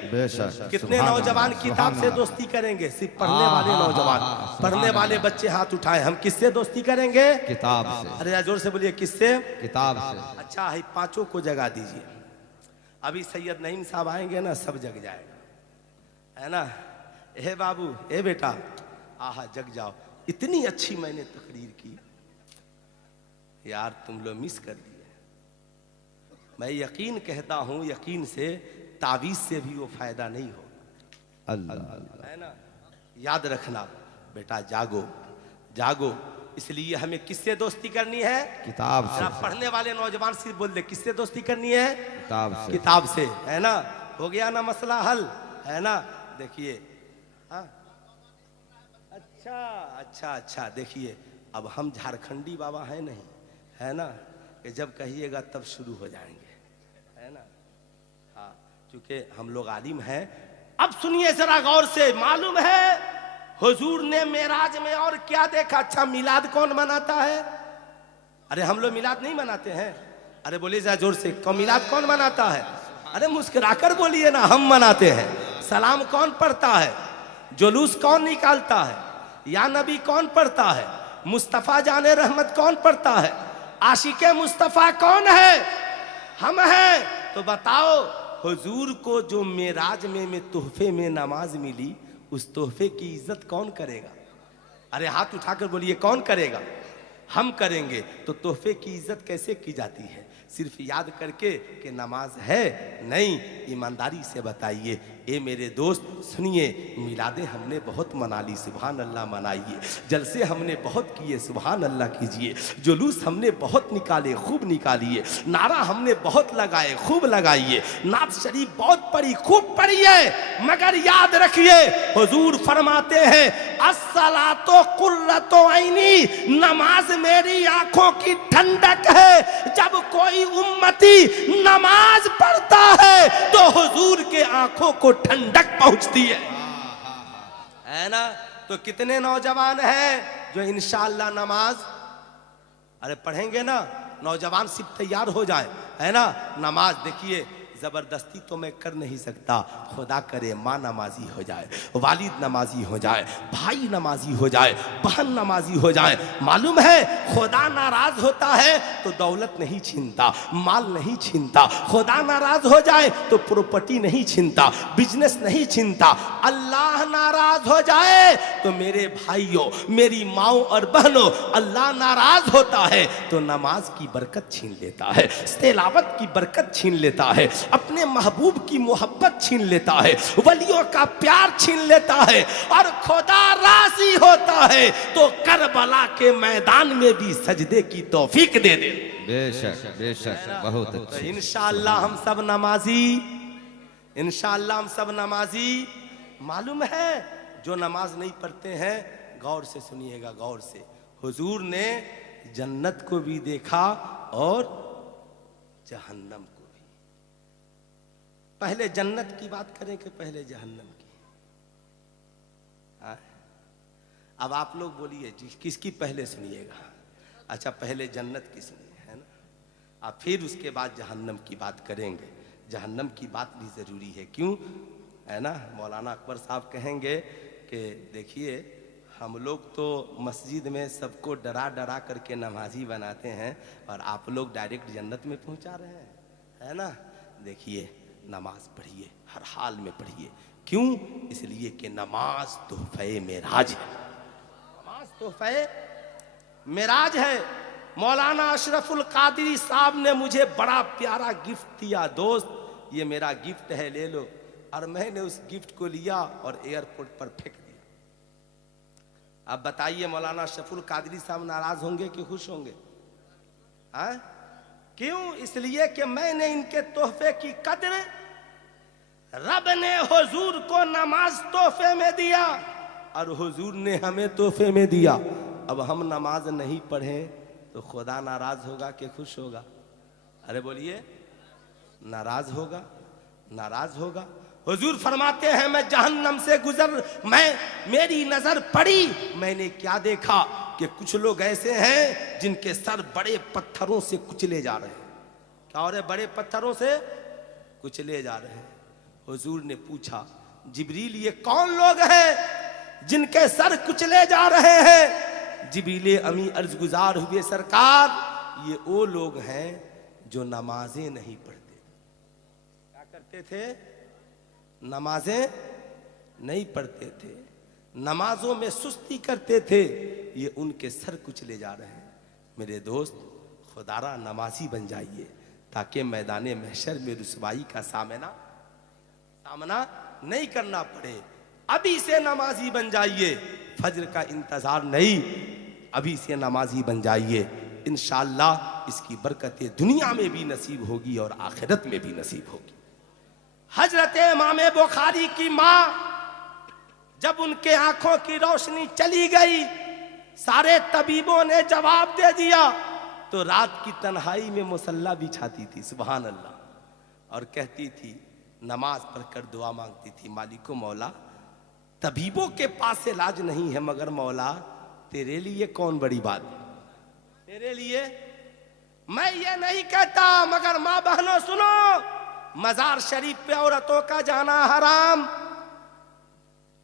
कितने नौजवान किताब से दोस्ती करेंगे? सिर्फ पढ़ने वाले नौजवान, पढ़ने वाले बच्चे हाथ उठाए। हम किससे दोस्ती करेंगे? किताब से। अरे जोर से बोलिए, किससे? किताब से। अच्छा है, पांचों को जगा दीजिए। अभी सैयद नईम साहब आएंगे ना, सब जग जाएगा, है ना? हे बाबू, हे बेटा, आहा जग जाओ। इतनी अच्छी मैंने तकरीर की यार, तुम लोग मिस कर दिए। मैं यकीन कहता हूं, यकीन से तावीज से भी वो फायदा नहीं हो। अल्लाह, है ना? याद रखना बेटा, जागो जागो। इसलिए हमें किससे दोस्ती करनी है? किताब से। पढ़ने वाले नौजवान सिर्फ बोल दे, किससे दोस्ती करनी है? किताब से। किताब से, है ना? हो गया ना मसला हल, है ना? देखिए, हाँ, अच्छा अच्छा अच्छा, देखिए अब हम झारखंडी बाबा हैं नहीं, है ना? कि जब कहिएगा तब शुरू हो जाएंगे, है ना? हाँ, क्योंकि हम लोग आलिम हैं। अब सुनिए जरा गौर से। मालूम है हुजूर ने मेराज में और क्या देखा? अच्छा, मिलाद कौन मनाता है? अरे हम लोग मिलाद नहीं मनाते हैं। अरे बोलिए जरा जोर से, कौन मिलाद कौन मनाता है? अरे मुस्कुराकर बोलिए ना, हम मनाते हैं। सलाम कौन पढ़ता है? जुलूस कौन निकालता है? या नबी कौन पढ़ता है? मुस्तफा जाने रहमत कौन पढ़ता है? आशिके मुस्तफा कौन है? हम हैं। तो बताओ, हुजूर को जो मेराज में तोहफे में नमाज मिली, उस तोहफे की इज्जत कौन करेगा? अरे हाथ उठाकर बोलिए, कौन करेगा? हम करेंगे। तो तोहफे की इज्जत कैसे की जाती है? सिर्फ याद करके कि नमाज है? नहीं, ईमानदारी से बताइए, ये मेरे दोस्त सुनिए, मिलादे हमने बहुत मना ली, सुभान अल्लाह मनाइए। जलसे हमने बहुत किए, सुभान अल्लाह कीजिए। जुलूस हमने बहुत निकाले, खूब निकालिए। नारा हमने बहुत लगाए, खूब लगाइए। नात शरीफ बहुत पढ़ी, खूब पढ़िए। मगर याद रखिए, हुजूर फरमाते हैं अस्सलातो कुर्रतो ऐनी, नमाज मेरी आंखों की ठंडक है। जब कोई उम्मती नमाज पढ़ता है तो हुजूर के आंखों को ठंडक पहुंचती है ना। तो कितने नौजवान हैं जो इंशाअल्लाह नमाज अरे पढ़ेंगे ना, नौजवान सिर्फ तैयार हो जाए, है ना। नमाज देखिए जबरदस्ती तो मैं कर नहीं सकता, खुदा करे माँ नमाजी हो जाए, वालिद नमाजी हो जाए, भाई नमाजी हो जाए, बहन नमाजी हो जाए। मालूम है खुदा नाराज होता है तो दौलत नहीं छीनता, माल नहीं छीनता। खुदा नाराज हो जाए तो प्रॉपर्टी नहीं छीनता, बिजनेस नहीं छीनता। अल्लाह नाराज हो जाए तो मेरे भाइयों, मेरी माओ और बहनों, अल्लाह नाराज होता है तो नमाज की बरकत छीन लेता है, तिलावत की बरकत छीन लेता है, अपने महबूब की मोहब्बत छीन लेता है, वलियों का प्यार छीन लेता है। और खुदा राजी होता है तो करबला के मैदान में भी सजदे की तौफीक दे दे। बेशक बेशक, बहुत तो अच्छा। इंशाअल्लाह हम सब नमाजी, इंशाअल्लाह हम सब नमाजी। मालूम है जो नमाज नहीं पढ़ते हैं, गौर से सुनिएगा, गौर से। हुजूर ने जन्नत को भी देखा और जहन्नम को भी। पहले जन्नत की बात करें कि पहले जहन्नम की? अब आप लोग बोलिए जी, किसकी पहले सुनिएगा? अच्छा पहले जन्नत की सुनिए, है ना। अब फिर उसके बाद जहन्नम की बात करेंगे। जहन्नम की बात भी ज़रूरी है, क्यों, है ना। मौलाना अकबर साहब कहेंगे कि देखिए हम लोग तो मस्जिद में सबको डरा डरा करके नमाजी बनाते हैं और आप लोग डायरेक्ट जन्नत में पहुंचा रहे हैं, है ना। देखिए नमाज पढ़िए, हर हाल में पढ़िए। क्यों? इसलिए कि नमाज तोहफे मेराज है, नमाज तोहफे मेराज है। मौलाना अशरफुल कादरी साहब ने मुझे बड़ा प्यारा गिफ्ट दिया, दोस्त ये मेरा गिफ्ट है, ले लो। और मैंने उस गिफ्ट को लिया और एयरपोर्ट पर फेंक दिया। अब बताइए मौलाना अशरफुल कादरी साहब नाराज होंगे कि खुश होंगे? क्यों? इसलिए कि मैंने इनके तोहफे की कदर, रब ने हुजूर को नमाज तोहफे में दिया और हुजूर ने हमें तोहफे में दिया। अब हम नमाज नहीं पढ़े तो खुदा नाराज होगा कि खुश होगा? अरे बोलिए, नाराज होगा, नाराज होगा। हुजूर फरमाते हैं मैं जहन्नम से मेरी नजर पड़ी, मैंने क्या देखा कि कुछ लोग ऐसे हैं जिनके सर बड़े पत्थरों से कुचले जा रहे हैं। क्या हो रहे? बड़े पत्थरों से कुचले जा रहे हैं। हुजूर ने पूछा जिब्रील ये कौन लोग हैं जिनके सर कुचले जा रहे हैं? जिब्रील अमी अर्ज गुजार हुए सरकार ये वो लोग हैं जो नमाजें नहीं पढ़ते। क्या करते थे? नमाजें नहीं पढ़ते थे, नमाजों में सुस्ती करते थे, ये उनके सर कुचले जा रहे हैं। मेरे दोस्त खुदारा नमाजी बन जाइए ताकि मैदान महशर में रुसवाई का सामना नहीं करना पड़े। अभी से नमाजी बन जाइए, फज्र का इंतजार नहीं, अभी से नमाजी बन जाइए। इंशाअल्लाह इसकी बरकतें दुनिया में भी नसीब होगी और आखिरत में भी नसीब होगी। हजरत इमाम बुखारी की माँ जब उनके आंखों की रोशनी चली गई, सारे तबीबों ने जवाब दे दिया, तो रात की तन्हाई में मुसल्ला बिछाती थी, सुभान अल्लाह, और कहती थी, नमाज पढ़कर दुआ मांगती थी, मालिको मौला तबीबों के पास इलाज नहीं है मगर मौला तेरे लिए कौन बड़ी बात है, तेरे लिए। मैं ये नहीं कहता, मगर माँ बहनों सुनो, मजार शरीफ पे औरतों का जाना हराम।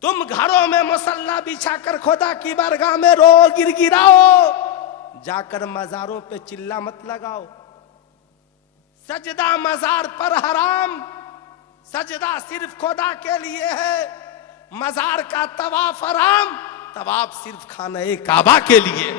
तुम घरों में मुसल्ला बिछाकर खुदा की बारगाह में रो गिरगिराओ, जाकर मजारों पे चिल्ला मत लगाओ। सजदा मजार पर हराम, सजदा सिर्फ खुदा के लिए है। मजार का तवाफ हराम, तवाफ सिर्फ खाना काबा के लिए,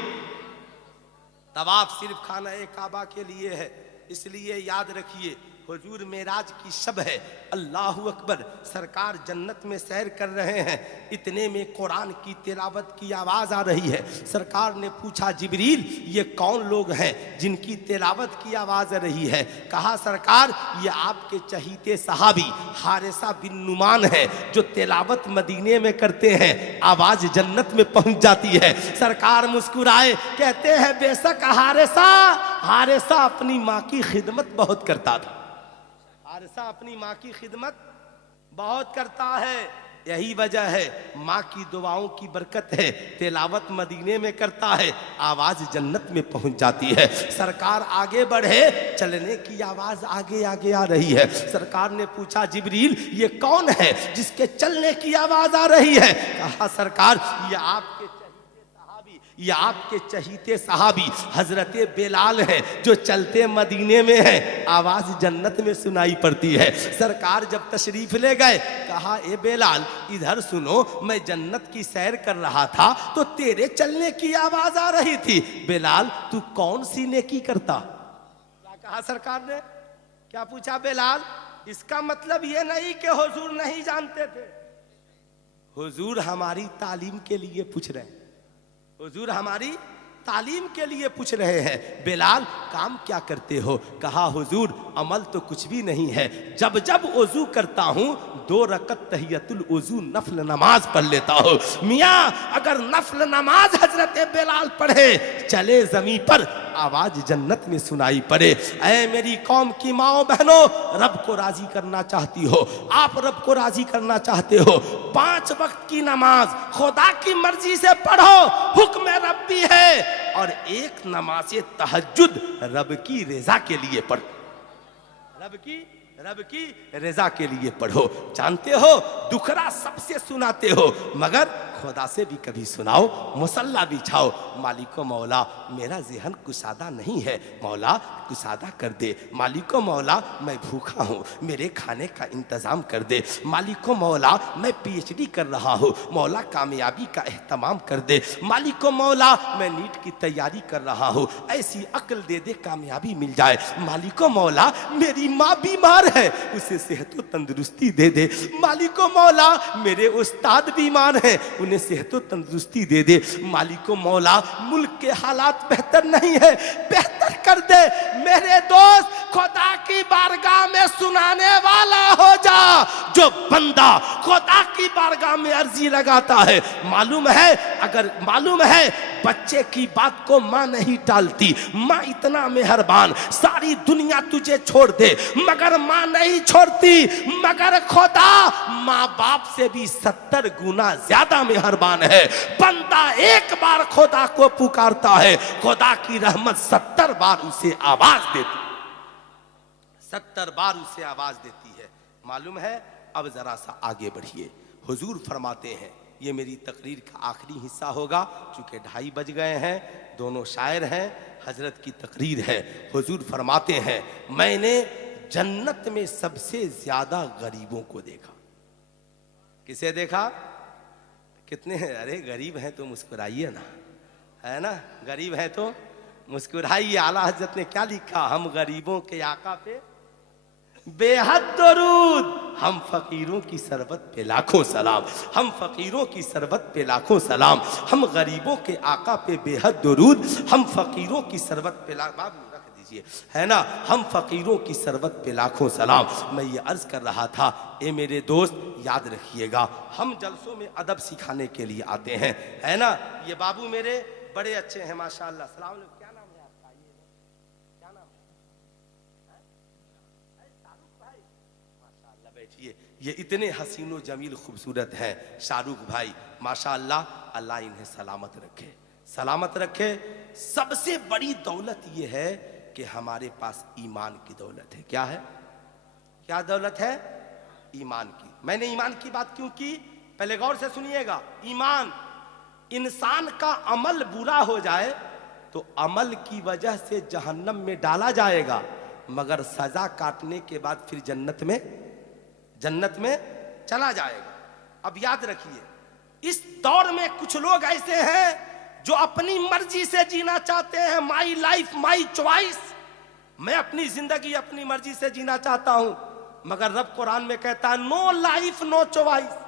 तवाफ सिर्फ खाना काबा के लिए है। इसलिए याद रखिए हुजूर मेराज की शब है, अल्लाह अकबर। सरकार जन्नत में सैर कर रहे हैं, इतने में कुरान की तिलावत की आवाज़ आ रही है। सरकार ने पूछा, जिब्रील ये कौन लोग हैं जिनकी तिलावत की आवाज़ आ रही है? कहा, सरकार ये आपके चहीते सहाबी हारिसा बिन नुमान है, जो तिलावत मदीने में करते हैं, आवाज़ जन्नत में पहुंच जाती है। सरकार मुस्कुराए, कहते हैं, बेशक हारिसा अपनी माँ की खिदमत बहुत करता था। हारिसा अपनी माँ की खिदमत बहुत करता है, यही वजह है माँ की दुआओं की बरकत है, तिलावत मदीने में करता है, आवाज जन्नत में पहुंच जाती है। सरकार आगे बढ़े, चलने की आवाज आगे आगे आ रही है। सरकार ने पूछा, जिब्रील ये कौन है जिसके चलने की आवाज आ रही है? कहा, सरकार ये आपके चहीते सहाबी हजरत बेलाल है, जो चलते मदीने में है, आवाज जन्नत में सुनाई पड़ती है। सरकार जब तशरीफ ले गए, कहा, ए बेलाल इधर सुनो, मैं जन्नत की सैर कर रहा था तो तेरे चलने की आवाज आ रही थी। बेलाल तू कौन सी नेकी करता? क्या कहा सरकार ने? क्या पूछा बेलाल? इसका मतलब ये नहीं कि हुजूर नहीं जानते थे, हुजूर हमारी तालीम के लिए पूछ रहे हैं, हुजूर हमारी तालीम के लिए पूछ रहे हैं। बेलाल काम क्या करते हो? कहा, हुजूर अमल तो कुछ भी नहीं है, जब जब वजू करता हूँ 2 रकत तहियतुल वजू नफल नमाज पढ़ लेता हूँ। मियाँ अगर नफल नमाज हजरत बेलाल पढ़े, चले जमीन पर आवाज जन्नत में सुनाई पड़े। ऐ मेरी कौम की माओ बहनों, रब को राजी करना चाहती हो, आप रब को राजी करना चाहते हो, 5 वक्त की नमाज खुदा की मर्जी से पढ़ो, हुक्म रब्बी है, और एक नमाज तहज्जुद रब की रजा के लिए पढ़ो, रब की रजा के लिए पढ़ो। जानते हो दुखरा सबसे सुनाते हो, मगर खुदा से भी कभी सुनाओ, मुसल्ला बिछाओ। मालिको मौला मेरा ज़हन कुसादा नहीं है, मौला कुसादा कर दे। मालिको मौला मैं भूखा हूँ, मेरे खाने का इंतज़ाम कर दे। मालिको मौला मैं PhD कर रहा हूँ, मौला कामयाबी का एहतमाम कर दे। मालिको मौला मैं नीट की तैयारी कर रहा हूँ, ऐसी अक्ल दे दे कामयाबी मिल जाए। मालिको मौला मेरी माँ बीमार है, उसे सेहत तंदुरुस्ती दे दे। मालिको मौला मेरे उस्ताद बीमार हैं, उन्हें सेहत तंदुरुस्ती दे दे। मालिको मौला मुल्क के हालात बेहतर नहीं है, बेहतर कर दे। मेरे दोस्त खुदा की बारगाह में सुनाने वाला हो जा, जो बंदा खुदा की बारगाह में अर्जी लगाता है। मालूम है बच्चे की बात को माँ नहीं टालती, माँ इतना मेहरबान, सारी दुनिया तुझे छोड़ दे मगर माँ नहीं छोड़ती। मगर खुदा माँ बाप से भी 70 गुना ज्यादा मेहरबान है। बंदा एक बार खुदा को पुकारता है, खुदा की रहमत 70 बार उसे आवाज देती, 70 बार उसे आवाज देती है। मालूम है? अब जरा सा आगे बढ़िए। हुजूर फरमाते हैं, ये मेरी तकरीर का आखिरी हिस्सा होगा, चूंकि 2:30 बज गए हैं, दोनों शायर हैं, हजरत की तकरीर है। हुजूर फरमाते हैं, मैंने जन्नत में सबसे ज्यादा गरीबों को देखा। किसे देखा? कितने हैं? अरे गरीब हैं तो मुस्कुराइए ना, है ना? गरीब हैं तो मुस्कुराइए। आला हजरत ने क्या लिखा? हम गरीबों के आका पे बेहद दरूद, हम फकीरों की सरबत पे लाखों सलाम, हम फकीरों की सरबत पे लाखों सलाम, हम गरीबों के आका पे बेहद दरूद, हम फकीरों की सरबत पे बाबू रख दीजिए, है ना, हम फकीरों की सरबत पे लाखों सलाम। मैं ये अर्ज कर रहा था, ए मेरे दोस्त याद रखिएगा, हम जलसों में अदब सिखाने के लिए आते हैं, है ना। ये बाबू मेरे बड़े अच्छे हैं माशाअल्लाह। सलाम अलैकुम। क्या नाम है आपका? क्या नाम है? माशाअल्लाह, बैठिए। ये इतने हसीनो जमील खूबसूरत हैं शाहरुख भाई, माशाअल्लाह। अल्लाह इन्हें सलामत रखे, सलामत रखे। सबसे बड़ी दौलत ये है कि हमारे पास ईमान की दौलत है। क्या है? क्या दौलत है? ईमान की। मैंने ईमान की बात क्यों की? पहले गौर से सुनिएगा। ईमान, इंसान का अमल बुरा हो जाए तो अमल की वजह से जहन्नम में डाला जाएगा, मगर सजा काटने के बाद फिर जन्नत में चला जाएगा। अब याद रखिए, इस दौर में कुछ लोग ऐसे हैं जो अपनी मर्जी से जीना चाहते हैं, माई लाइफ माई चॉइस, मैं अपनी जिंदगी अपनी मर्जी से जीना चाहता हूं, मगर रब कुरान में कहता है नो लाइफ नो चॉइस।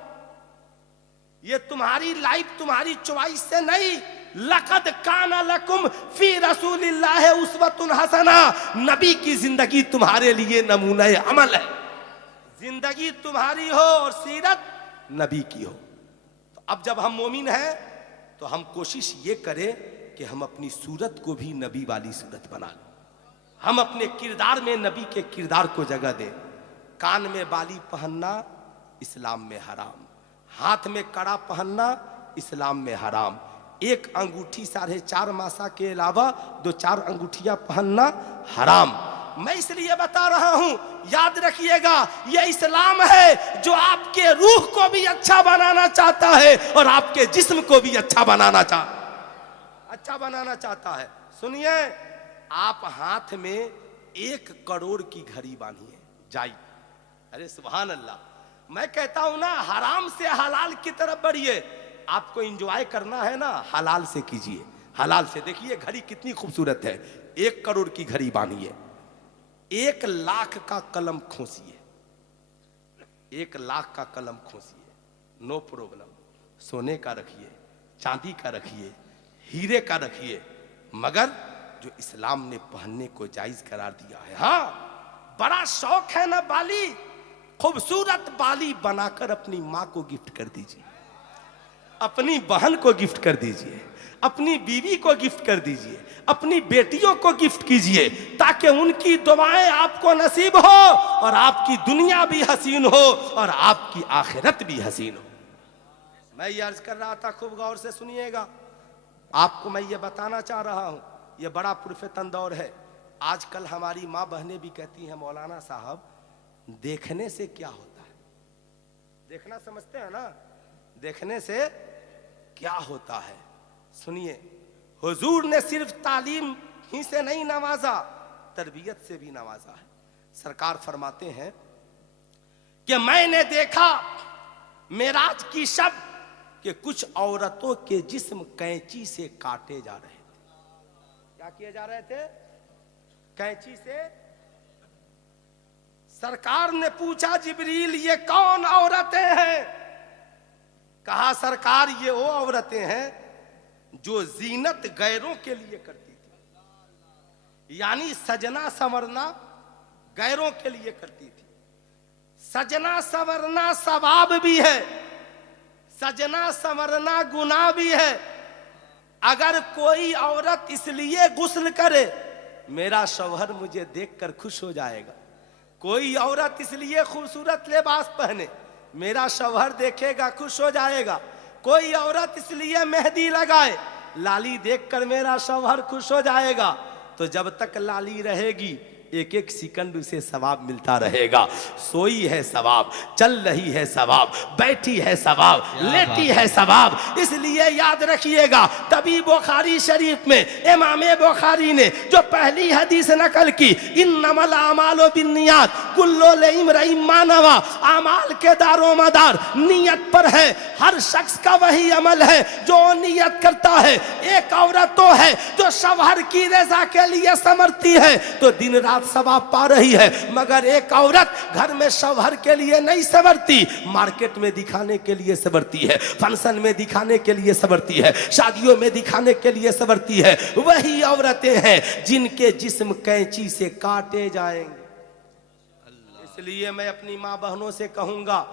ये तुम्हारी लाइफ तुम्हारी चॉइस से नहीं। लक़द काना लकुम फी रसूलिल्लाहि उस्वतुन हसना, नबी की जिंदगी तुम्हारे लिए नमूना अमल है। जिंदगी तुम्हारी हो और सीरत नबी की हो। तो अब जब हम मोमिन हैं तो हम कोशिश ये करें कि हम अपनी सूरत को भी नबी वाली सूरत बना लें। हम अपने किरदार में नबी के किरदार को जगह दें। कान में बाली पहनना इस्लाम में हराम, हाथ में कड़ा पहनना इस्लाम में हराम, एक अंगूठी 4.5 मासा के अलावा 2-4 अंगूठियां पहनना हराम। मैं इसलिए बता रहा हूं, याद रखिएगा, यह इस्लाम है जो आपके रूह को भी अच्छा बनाना चाहता है और आपके जिस्म को भी अच्छा बनाना चाहता है। सुनिए, आप हाथ में 1 करोड़ की घड़ी बांधिए जाई। अरे सुभान अल्लाह। मैं कहता हूं ना, हराम से हलाल की तरफ बढ़िए। आपको एंजॉय करना है ना, हलाल से कीजिए। हलाल से देखिए घड़ी कितनी खूबसूरत है। 1 करोड़ की घड़ी बांधिए, 1 लाख का कलम खोसिए, 1 लाख का कलम खोसिए, नो प्रॉब्लम। सोने का रखिए, चांदी का रखिए, हीरे का रखिए, मगर जो इस्लाम ने पहनने को जायज करार दिया है। हाँ, बड़ा शौक है ना बाली, खूबसूरत बाली बनाकर अपनी माँ को गिफ्ट कर दीजिए, अपनी बहन को गिफ्ट कर दीजिए, अपनी बीवी को गिफ्ट कर दीजिए, अपनी बेटियों को गिफ्ट कीजिए, ताकि उनकी दुआएं आपको नसीब हो और आपकी दुनिया भी हसीन हो और आपकी आखिरत भी हसीन हो। मैं ये अर्ज कर रहा था, खूब गौर से सुनिएगा। आपको मैं ये बताना चाह रहा हूं, ये बड़ा पुरफेतन दौर है। आजकल हमारी माँ बहनें भी कहती हैं, मौलाना साहब देखने से क्या होता है? देखना समझते हैं ना, देखने से क्या होता है? सुनिए, हुजूर ने सिर्फ तालीम ही से नहीं नवाजा, तरबियत से भी नवाजा है। सरकार फरमाते हैं कि मैंने देखा मेराज की शब कि कुछ औरतों के जिस्म कैंची से काटे जा रहे थे। क्या किए जा रहे थे? कैंची से। सरकार ने पूछा, जिब्रील ये कौन औरतें हैं? कहा, सरकार ये वो औरतें हैं जो जीनत गैरों के लिए करती थी, यानी सजना संवरना गैरों के लिए करती थी। सजना संवरना सवाब भी है, सजना संवरना गुनाह भी है। अगर कोई औरत इसलिए गुस्ल करे, मेरा शौहर मुझे देखकर खुश हो जाएगा। कोई औरत इसलिए खूबसूरत लिबास पहने, मेरा शौहर देखेगा खुश हो जाएगा। कोई औरत इसलिए मेहंदी लगाए, लाली देखकर मेरा शौहर खुश हो जाएगा। तो जब तक लाली रहेगी, 1-1 सेकंड उसे सवाब मिलता रहेगा। सोई है सवाब, चल रही है सवाब, बैठी है सवाब, लेटी है सवाब। इसलिए याद रखिएगा, तभी बुखारी शरीफ में इमाम बुखारी ने जो पहली हदीस नकल की, इन्नमल आमालु बिन्नियात कुल्लु लिम्रिइन मा नवा, अमाल के दारोमदार नियत पर है। हर शख्स का वही अमल है जो नियत करता है। एक औरत तो है जो शौहर की रजा के लिए समर्ती है, तो दिन रात सवाब पा रही है, मगर एक औरत घर में शौहर के लिए नहीं संवरती, मार्केट में दिखाने के लिए संवरती है, फंक्शन में दिखाने के लिए संवरती है, शादियों में दिखाने के लिए संवरती है। वही औरतें हैं जिनके जिस्म कैंची से काटे जाएंगे। इसलिए मैं अपनी माँ बहनों से कहूंगा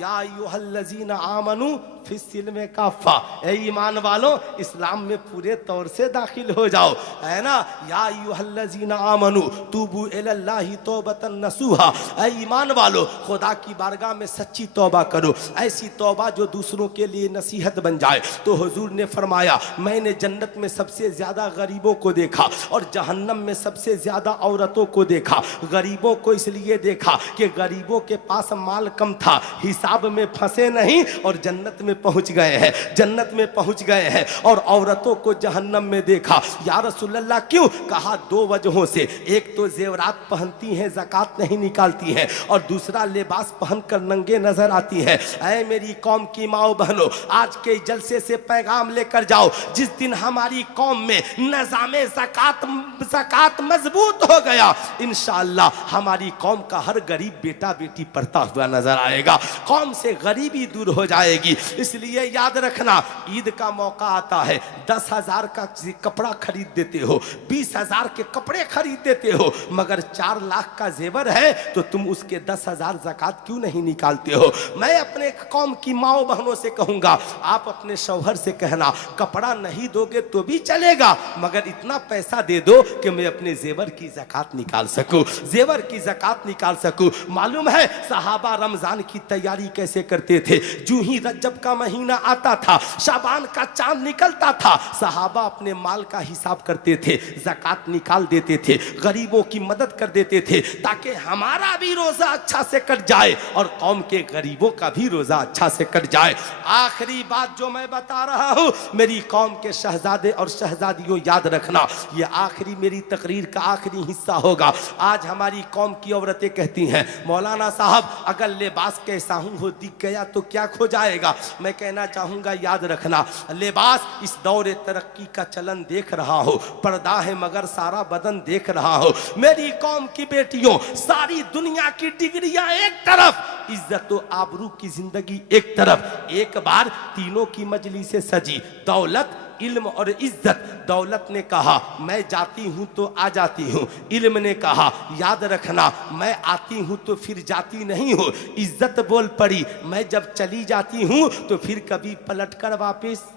या अय्युहल्लज़ीना आमनू फिस्सिल्म काफ़ा, ए ईमान वालों इस्लाम में पूरे तौर से दाखिल हो जाओ, है ना। या अय्युहल्लज़ीना आमनू तूबू इलल्लाहि तौबतन नसूहा, ए ईमान वालों खुदा की बारगाह में सच्ची तौबा करो, ऐसी तौबा जो दूसरों के लिए नसीहत बन जाए। तो हुजूर ने फरमाया, मैंने जन्नत में सबसे ज्यादा गरीबों को देखा और जहन्नम में सबसे ज्यादा औरतों को देखा। गरीबों को इसलिए देखा कि गरीबों के पास माल कम था, हिसाब में फंसे नहीं, और जन्नत में में पहुंच गए हैं, जन्नत में पहुंच गए हैं, और औरतों को जहन्नम में देखा। या रसूलल्लाह क्यों? कहा दो वजहों से, एक तो जेवरात पहनती हैं, ज़कात नहीं निकालती हैं, और दूसरा लिबास पहनकर नंगे नजर आती है। ऐ मेरी कौम की माओ बहनों, आज के जलसे से पैगाम लेकर जाओ, जिस दिन हमारी कौम में निज़ामे ज़कात मजबूत हो गया, इंशाअल्लाह हमारी कौम का हर गरीब बेटा बेटी पढ़ता हुआ नजर आएगा, कौम से गरीबी दूर हो जाएगी। इसलिए याद रखना, ईद का मौका आता है, 10,000 का कपड़ा खरीद देते हो, 20,000 के कपड़े खरीद देते हो, मगर 4 लाख का जेवर है तो तुम उसके 10,000 ज़कात क्यों नहीं निकालते हो? मैं अपने कौम की माओ बहनों से कहूंगा, आप अपने शौहर से कहना, कपड़ा नहीं दोगे तो भी चलेगा, मगर इतना पैसा दे दो कि मैं अपने जेवर की ज़कात निकाल सकूं, जेवर की ज़कात निकाल सकूं। मालूम है सहाबा रमजान की तैयारी कैसे करते थे? जो ही रजब का महीना आता था, शाबान का चांद निकलता था, सहाबा अपने माल का हिसाब करते थे, ज़कात निकाल देते थे, गरीबों की मदद कर देते थे, ताकि हमारा भी रोजा अच्छा से कट जाए और कौम के गरीबों का भी रोजा अच्छा से कट जाए। आखिरी बात जो मैं बता रहा हूं, मेरी कौम के शहजादे और शहजादियों, याद रखना, ये आखिरी मेरी तकरीर का आखिरी हिस्सा होगा। आज हमारी कौम की औरतें कहती हैं, मौलाना साहब अगर लिबास कैसा हूं हो दिख गया तो क्या खो जाएगा? मैं कहना चाहूंगा, याद रखना, लिबास इस दौरे तरक्की का चलन देख रहा हो, पर्दा है मगर सारा बदन देख रहा हो। मेरी कौम की बेटियों, सारी दुनिया की डिग्रियां एक तरफ, इज्जत व आबरू की जिंदगी एक तरफ। एक बार तीनों की मजलिसें सजी, दौलत, इल्म और इज्जत। दौलत ने कहा मैं जाती हूं तो आ जाती हूं, इल्म ने कहा याद रखना मैं आती हूं तो फिर जाती नहीं हूं। इज्जत बोल पड़ी, मैं जब चली जाती हूं तो फिर कभी पलटकर वापस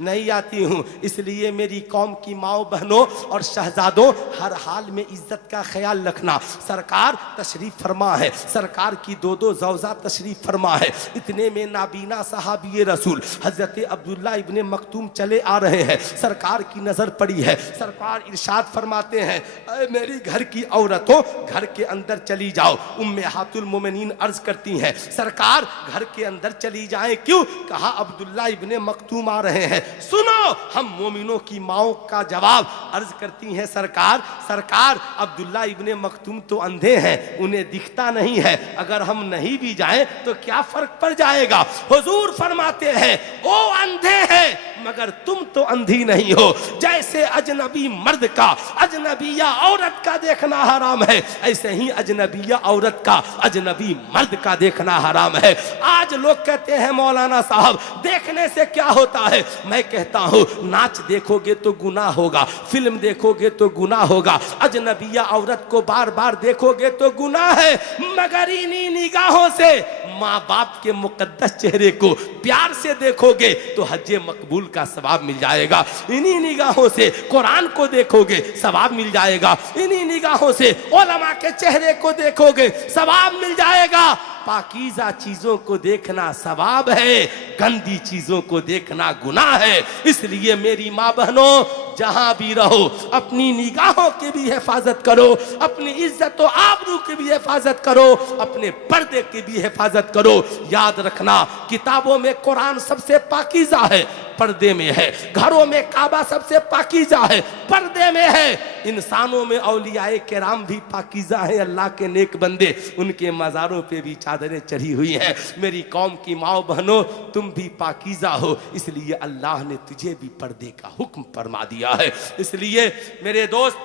नहीं आती हूं। इसलिए मेरी कौम की माओ बहनों और शहजादों, हर हाल में इज्जत का ख्याल रखना। सरकार तशरीफ फरमा है, सरकार की 2 ज़ौजा तशरीफ फरमा है। इतने में नाबीना सहाबी रसूल हजरत अब्दुल्ला इब्ने मक्तूम चले आ रहे हैं, सरकार की नजर पड़ी है। सरकार इरशाद फरमाते हैं, ऐ मेरी घर की औरतों, घर के अंदर चली जाओ। उम्मेहातुल मोमिनीन अर्ज करती हैं, सरकार घर के अंदर चली जाएं, क्यों? कहा अब्दुल्ला इब्ने मक्तूम आ रहे हैं। सुनो हम मोमिनों की माओ का जवाब। अर्ज करती हैं, सरकार अब्दुल्ला इब्ने मक्तूम तो अंधे हैं, उन्हें दिखता नहीं है, अगर हम नहीं भी जाएं तो क्या फर्क पड़ जाएगा? हुजूर फरमाते हैं, ओ अंधे हैं मगर तुम तो अंधी नहीं हो। जैसे अजनबी मर्द का अजनबिया औरत का देखना हराम है, ऐसे ही अजनबिया औरत का अजनबी मर्द का देखना हराम है। आज लोग कहते हैं मौलाना साहब देखने से क्या होता है? मैं कहता हूं, नाच देखोगे तो गुनाह होगा, फिल्म देखोगे तो गुनाह होगा, अजनबिया औरत को बार बार देखोगे तो गुनाह है, मगर इन्हीं निगाहों से माँ बाप के मुकद्दस चेहरे को प्यार से देखोगे तो हज मकबूल का सवाब मिल जाएगा। इन्हीं निगाहों से कुरान को देखोगे सवाब मिल जाएगा, इन्हीं निगाहों से उलमा के चेहरे को देखोगे सवाब मिल जाएगा। पाकीज़ा चीजों को देखना सवाब है, गंदी चीजों को देखना गुनाह है। इसलिए मेरी माँ बहनों, जहां भी रहो अपनी निगाहों की भी हिफाजत करो, अपनी इज्जत और आबरू की भी हिफाजत करो, अपने पर्दे की भी हिफाजत करो। याद रखना, किताबों में कुरान सबसे पाकीज़ा है, पर्दे में है। घरों में काबा सबसे पाकीज़ा है, पर्दे में है। इंसानों में औलियाए किराम भी पाकीज़ा है, अल्लाह के नेक बंदे, उनके मज़ारों पे भी चादरें चढ़ी हुई हैं। मेरी कौम की माओ बहनों, तुम भी पाकीज़ा हो, इसलिए अल्लाह ने तुझे भी पर्दे का हुक्म फरमा दिया है। इसलिए मेरे दोस्त,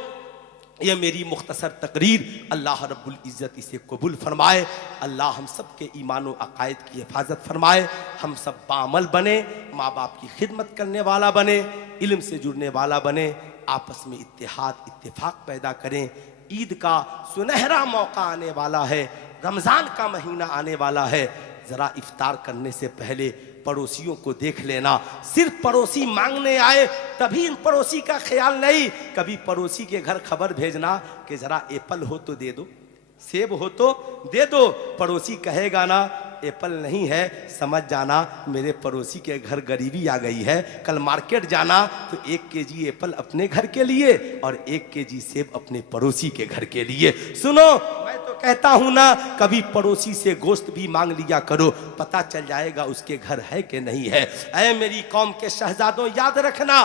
ये मेरी मुख्तसर तकरीर, अल्लाह रब्बुल इज़्ज़त इसे कबूल फरमाए। अल्लाह हम सब के ईमान व अकायद की हिफाजत फरमाए। हम सब बामल बने, माँ बाप की खिदमत करने वाला बने, इल्म से जुड़ने वाला बने, आपस में इत्तेहाद इत्तेफाक पैदा करें। ईद का सुनहरा मौका आने वाला है, रमज़ान का महीना आने वाला है। ज़रा इफ्तार करने से पहले पड़ोसियों को देख लेना। सिर्फ पड़ोसी मांगने आए तभी इन पड़ोसी का ख्याल नहीं। कभी पड़ोसी के घर खबर भेजना कि ज़रा एप्पल हो तो दे दो, सेब हो तो दे दो। पड़ोसी कहेगा ना एप्पल नहीं है समझ जाना मेरे पड़ोसी के घर गरीबी आ गई है। कल मार्केट जाना तो 1 केजी एप्पल अपने घर के लिए और 1 केजी सेब अपने पड़ोसी के घर के लिए। सुनो, मैं तो कहता हूं ना, कभी पड़ोसी से गोश्त भी मांग लिया करो, पता चल जाएगा उसके घर है कि नहीं है। ऐ मेरी कौम के शहजादों, याद रखना,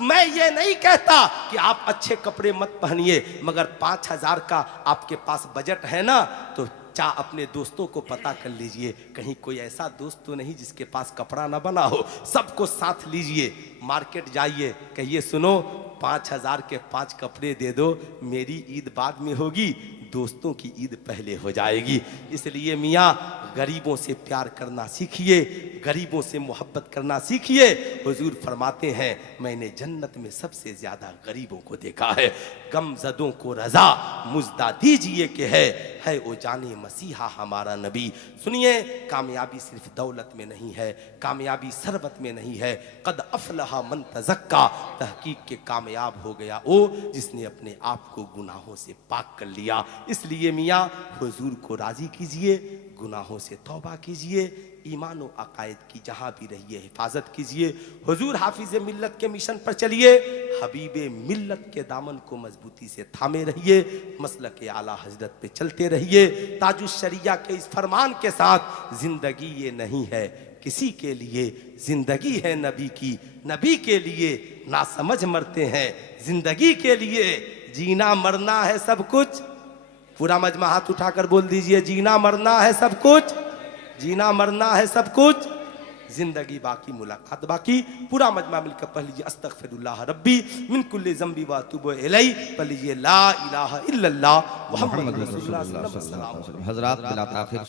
मैं ये नहीं कहता कि आप अच्छे कपड़े मत पहनिए, मगर 5,000 का आपके पास बजट है ना, तो अपने दोस्तों को पता कर लीजिए, कहीं कोई ऐसा दोस्त तो नहीं जिसके पास कपड़ा ना बना हो। सबको साथ लीजिए, मार्केट जाइए, कहिए सुनो 5,000 के 5 कपड़े दे दो, मेरी ईद बाद में होगी, दोस्तों की ईद पहले हो जाएगी। इसलिए मियाँ, गरीबों से प्यार करना सीखिए, गरीबों से मोहब्बत करना सीखिए। हुजूर फरमाते हैं, मैंने जन्नत में सबसे ज्यादा गरीबों को देखा है। गमजदों को रजा मुजदा दीजिए कि है वो जाने मसीहा हमारा नबी। सुनिए, कामयाबी सिर्फ दौलत में नहीं है, कामयाबी सरबत में नहीं है। कद अफलहा मन तज़क्का, तहकीक के कामयाब हो गया वो जिसने अपने आप को गुनाहों से पाक कर लिया। इसलिए मियाँ, हुजूर को राजी कीजिए, गुनाहों से तौबा कीजिए, ईमान और अकायद की जहाँ भी रहिए हिफाजत कीजिए। हुजूर हाफिज मिल्लत के मिशन पर चलिए, हबीबे मिल्लत के दामन को मजबूती से थामे रहिए, मसलक आला हजरत पे चलते रहिए। ताजुश शरिया के इस फरमान के साथ, जिंदगी ये नहीं है किसी के लिए, जिंदगी है नबी की, नबी के लिए ना समझ मरते हैं, जिंदगी के लिए जीना मरना है सब कुछ। पूरा मजमा हाथ उठाकर बोल दीजिए, जीना मरना है सब कुछ, जीना मरना है सब कुछ, जिंदगी बाकी मुलाकात बाकी। पूरा मजमा मिलकर पढ़ लीजिए, अस्तगफिरुल्लाह रब्बी मिन कुल्ली ज़ंबी व अतूबु इलैहि। पढ़ लीजिए ला इलाहा इल्लल्लाह मुहम्मद रसूलुल्लाह सल्लल्लाहु अलैहि वसल्लम। हजरात बिला ताखिर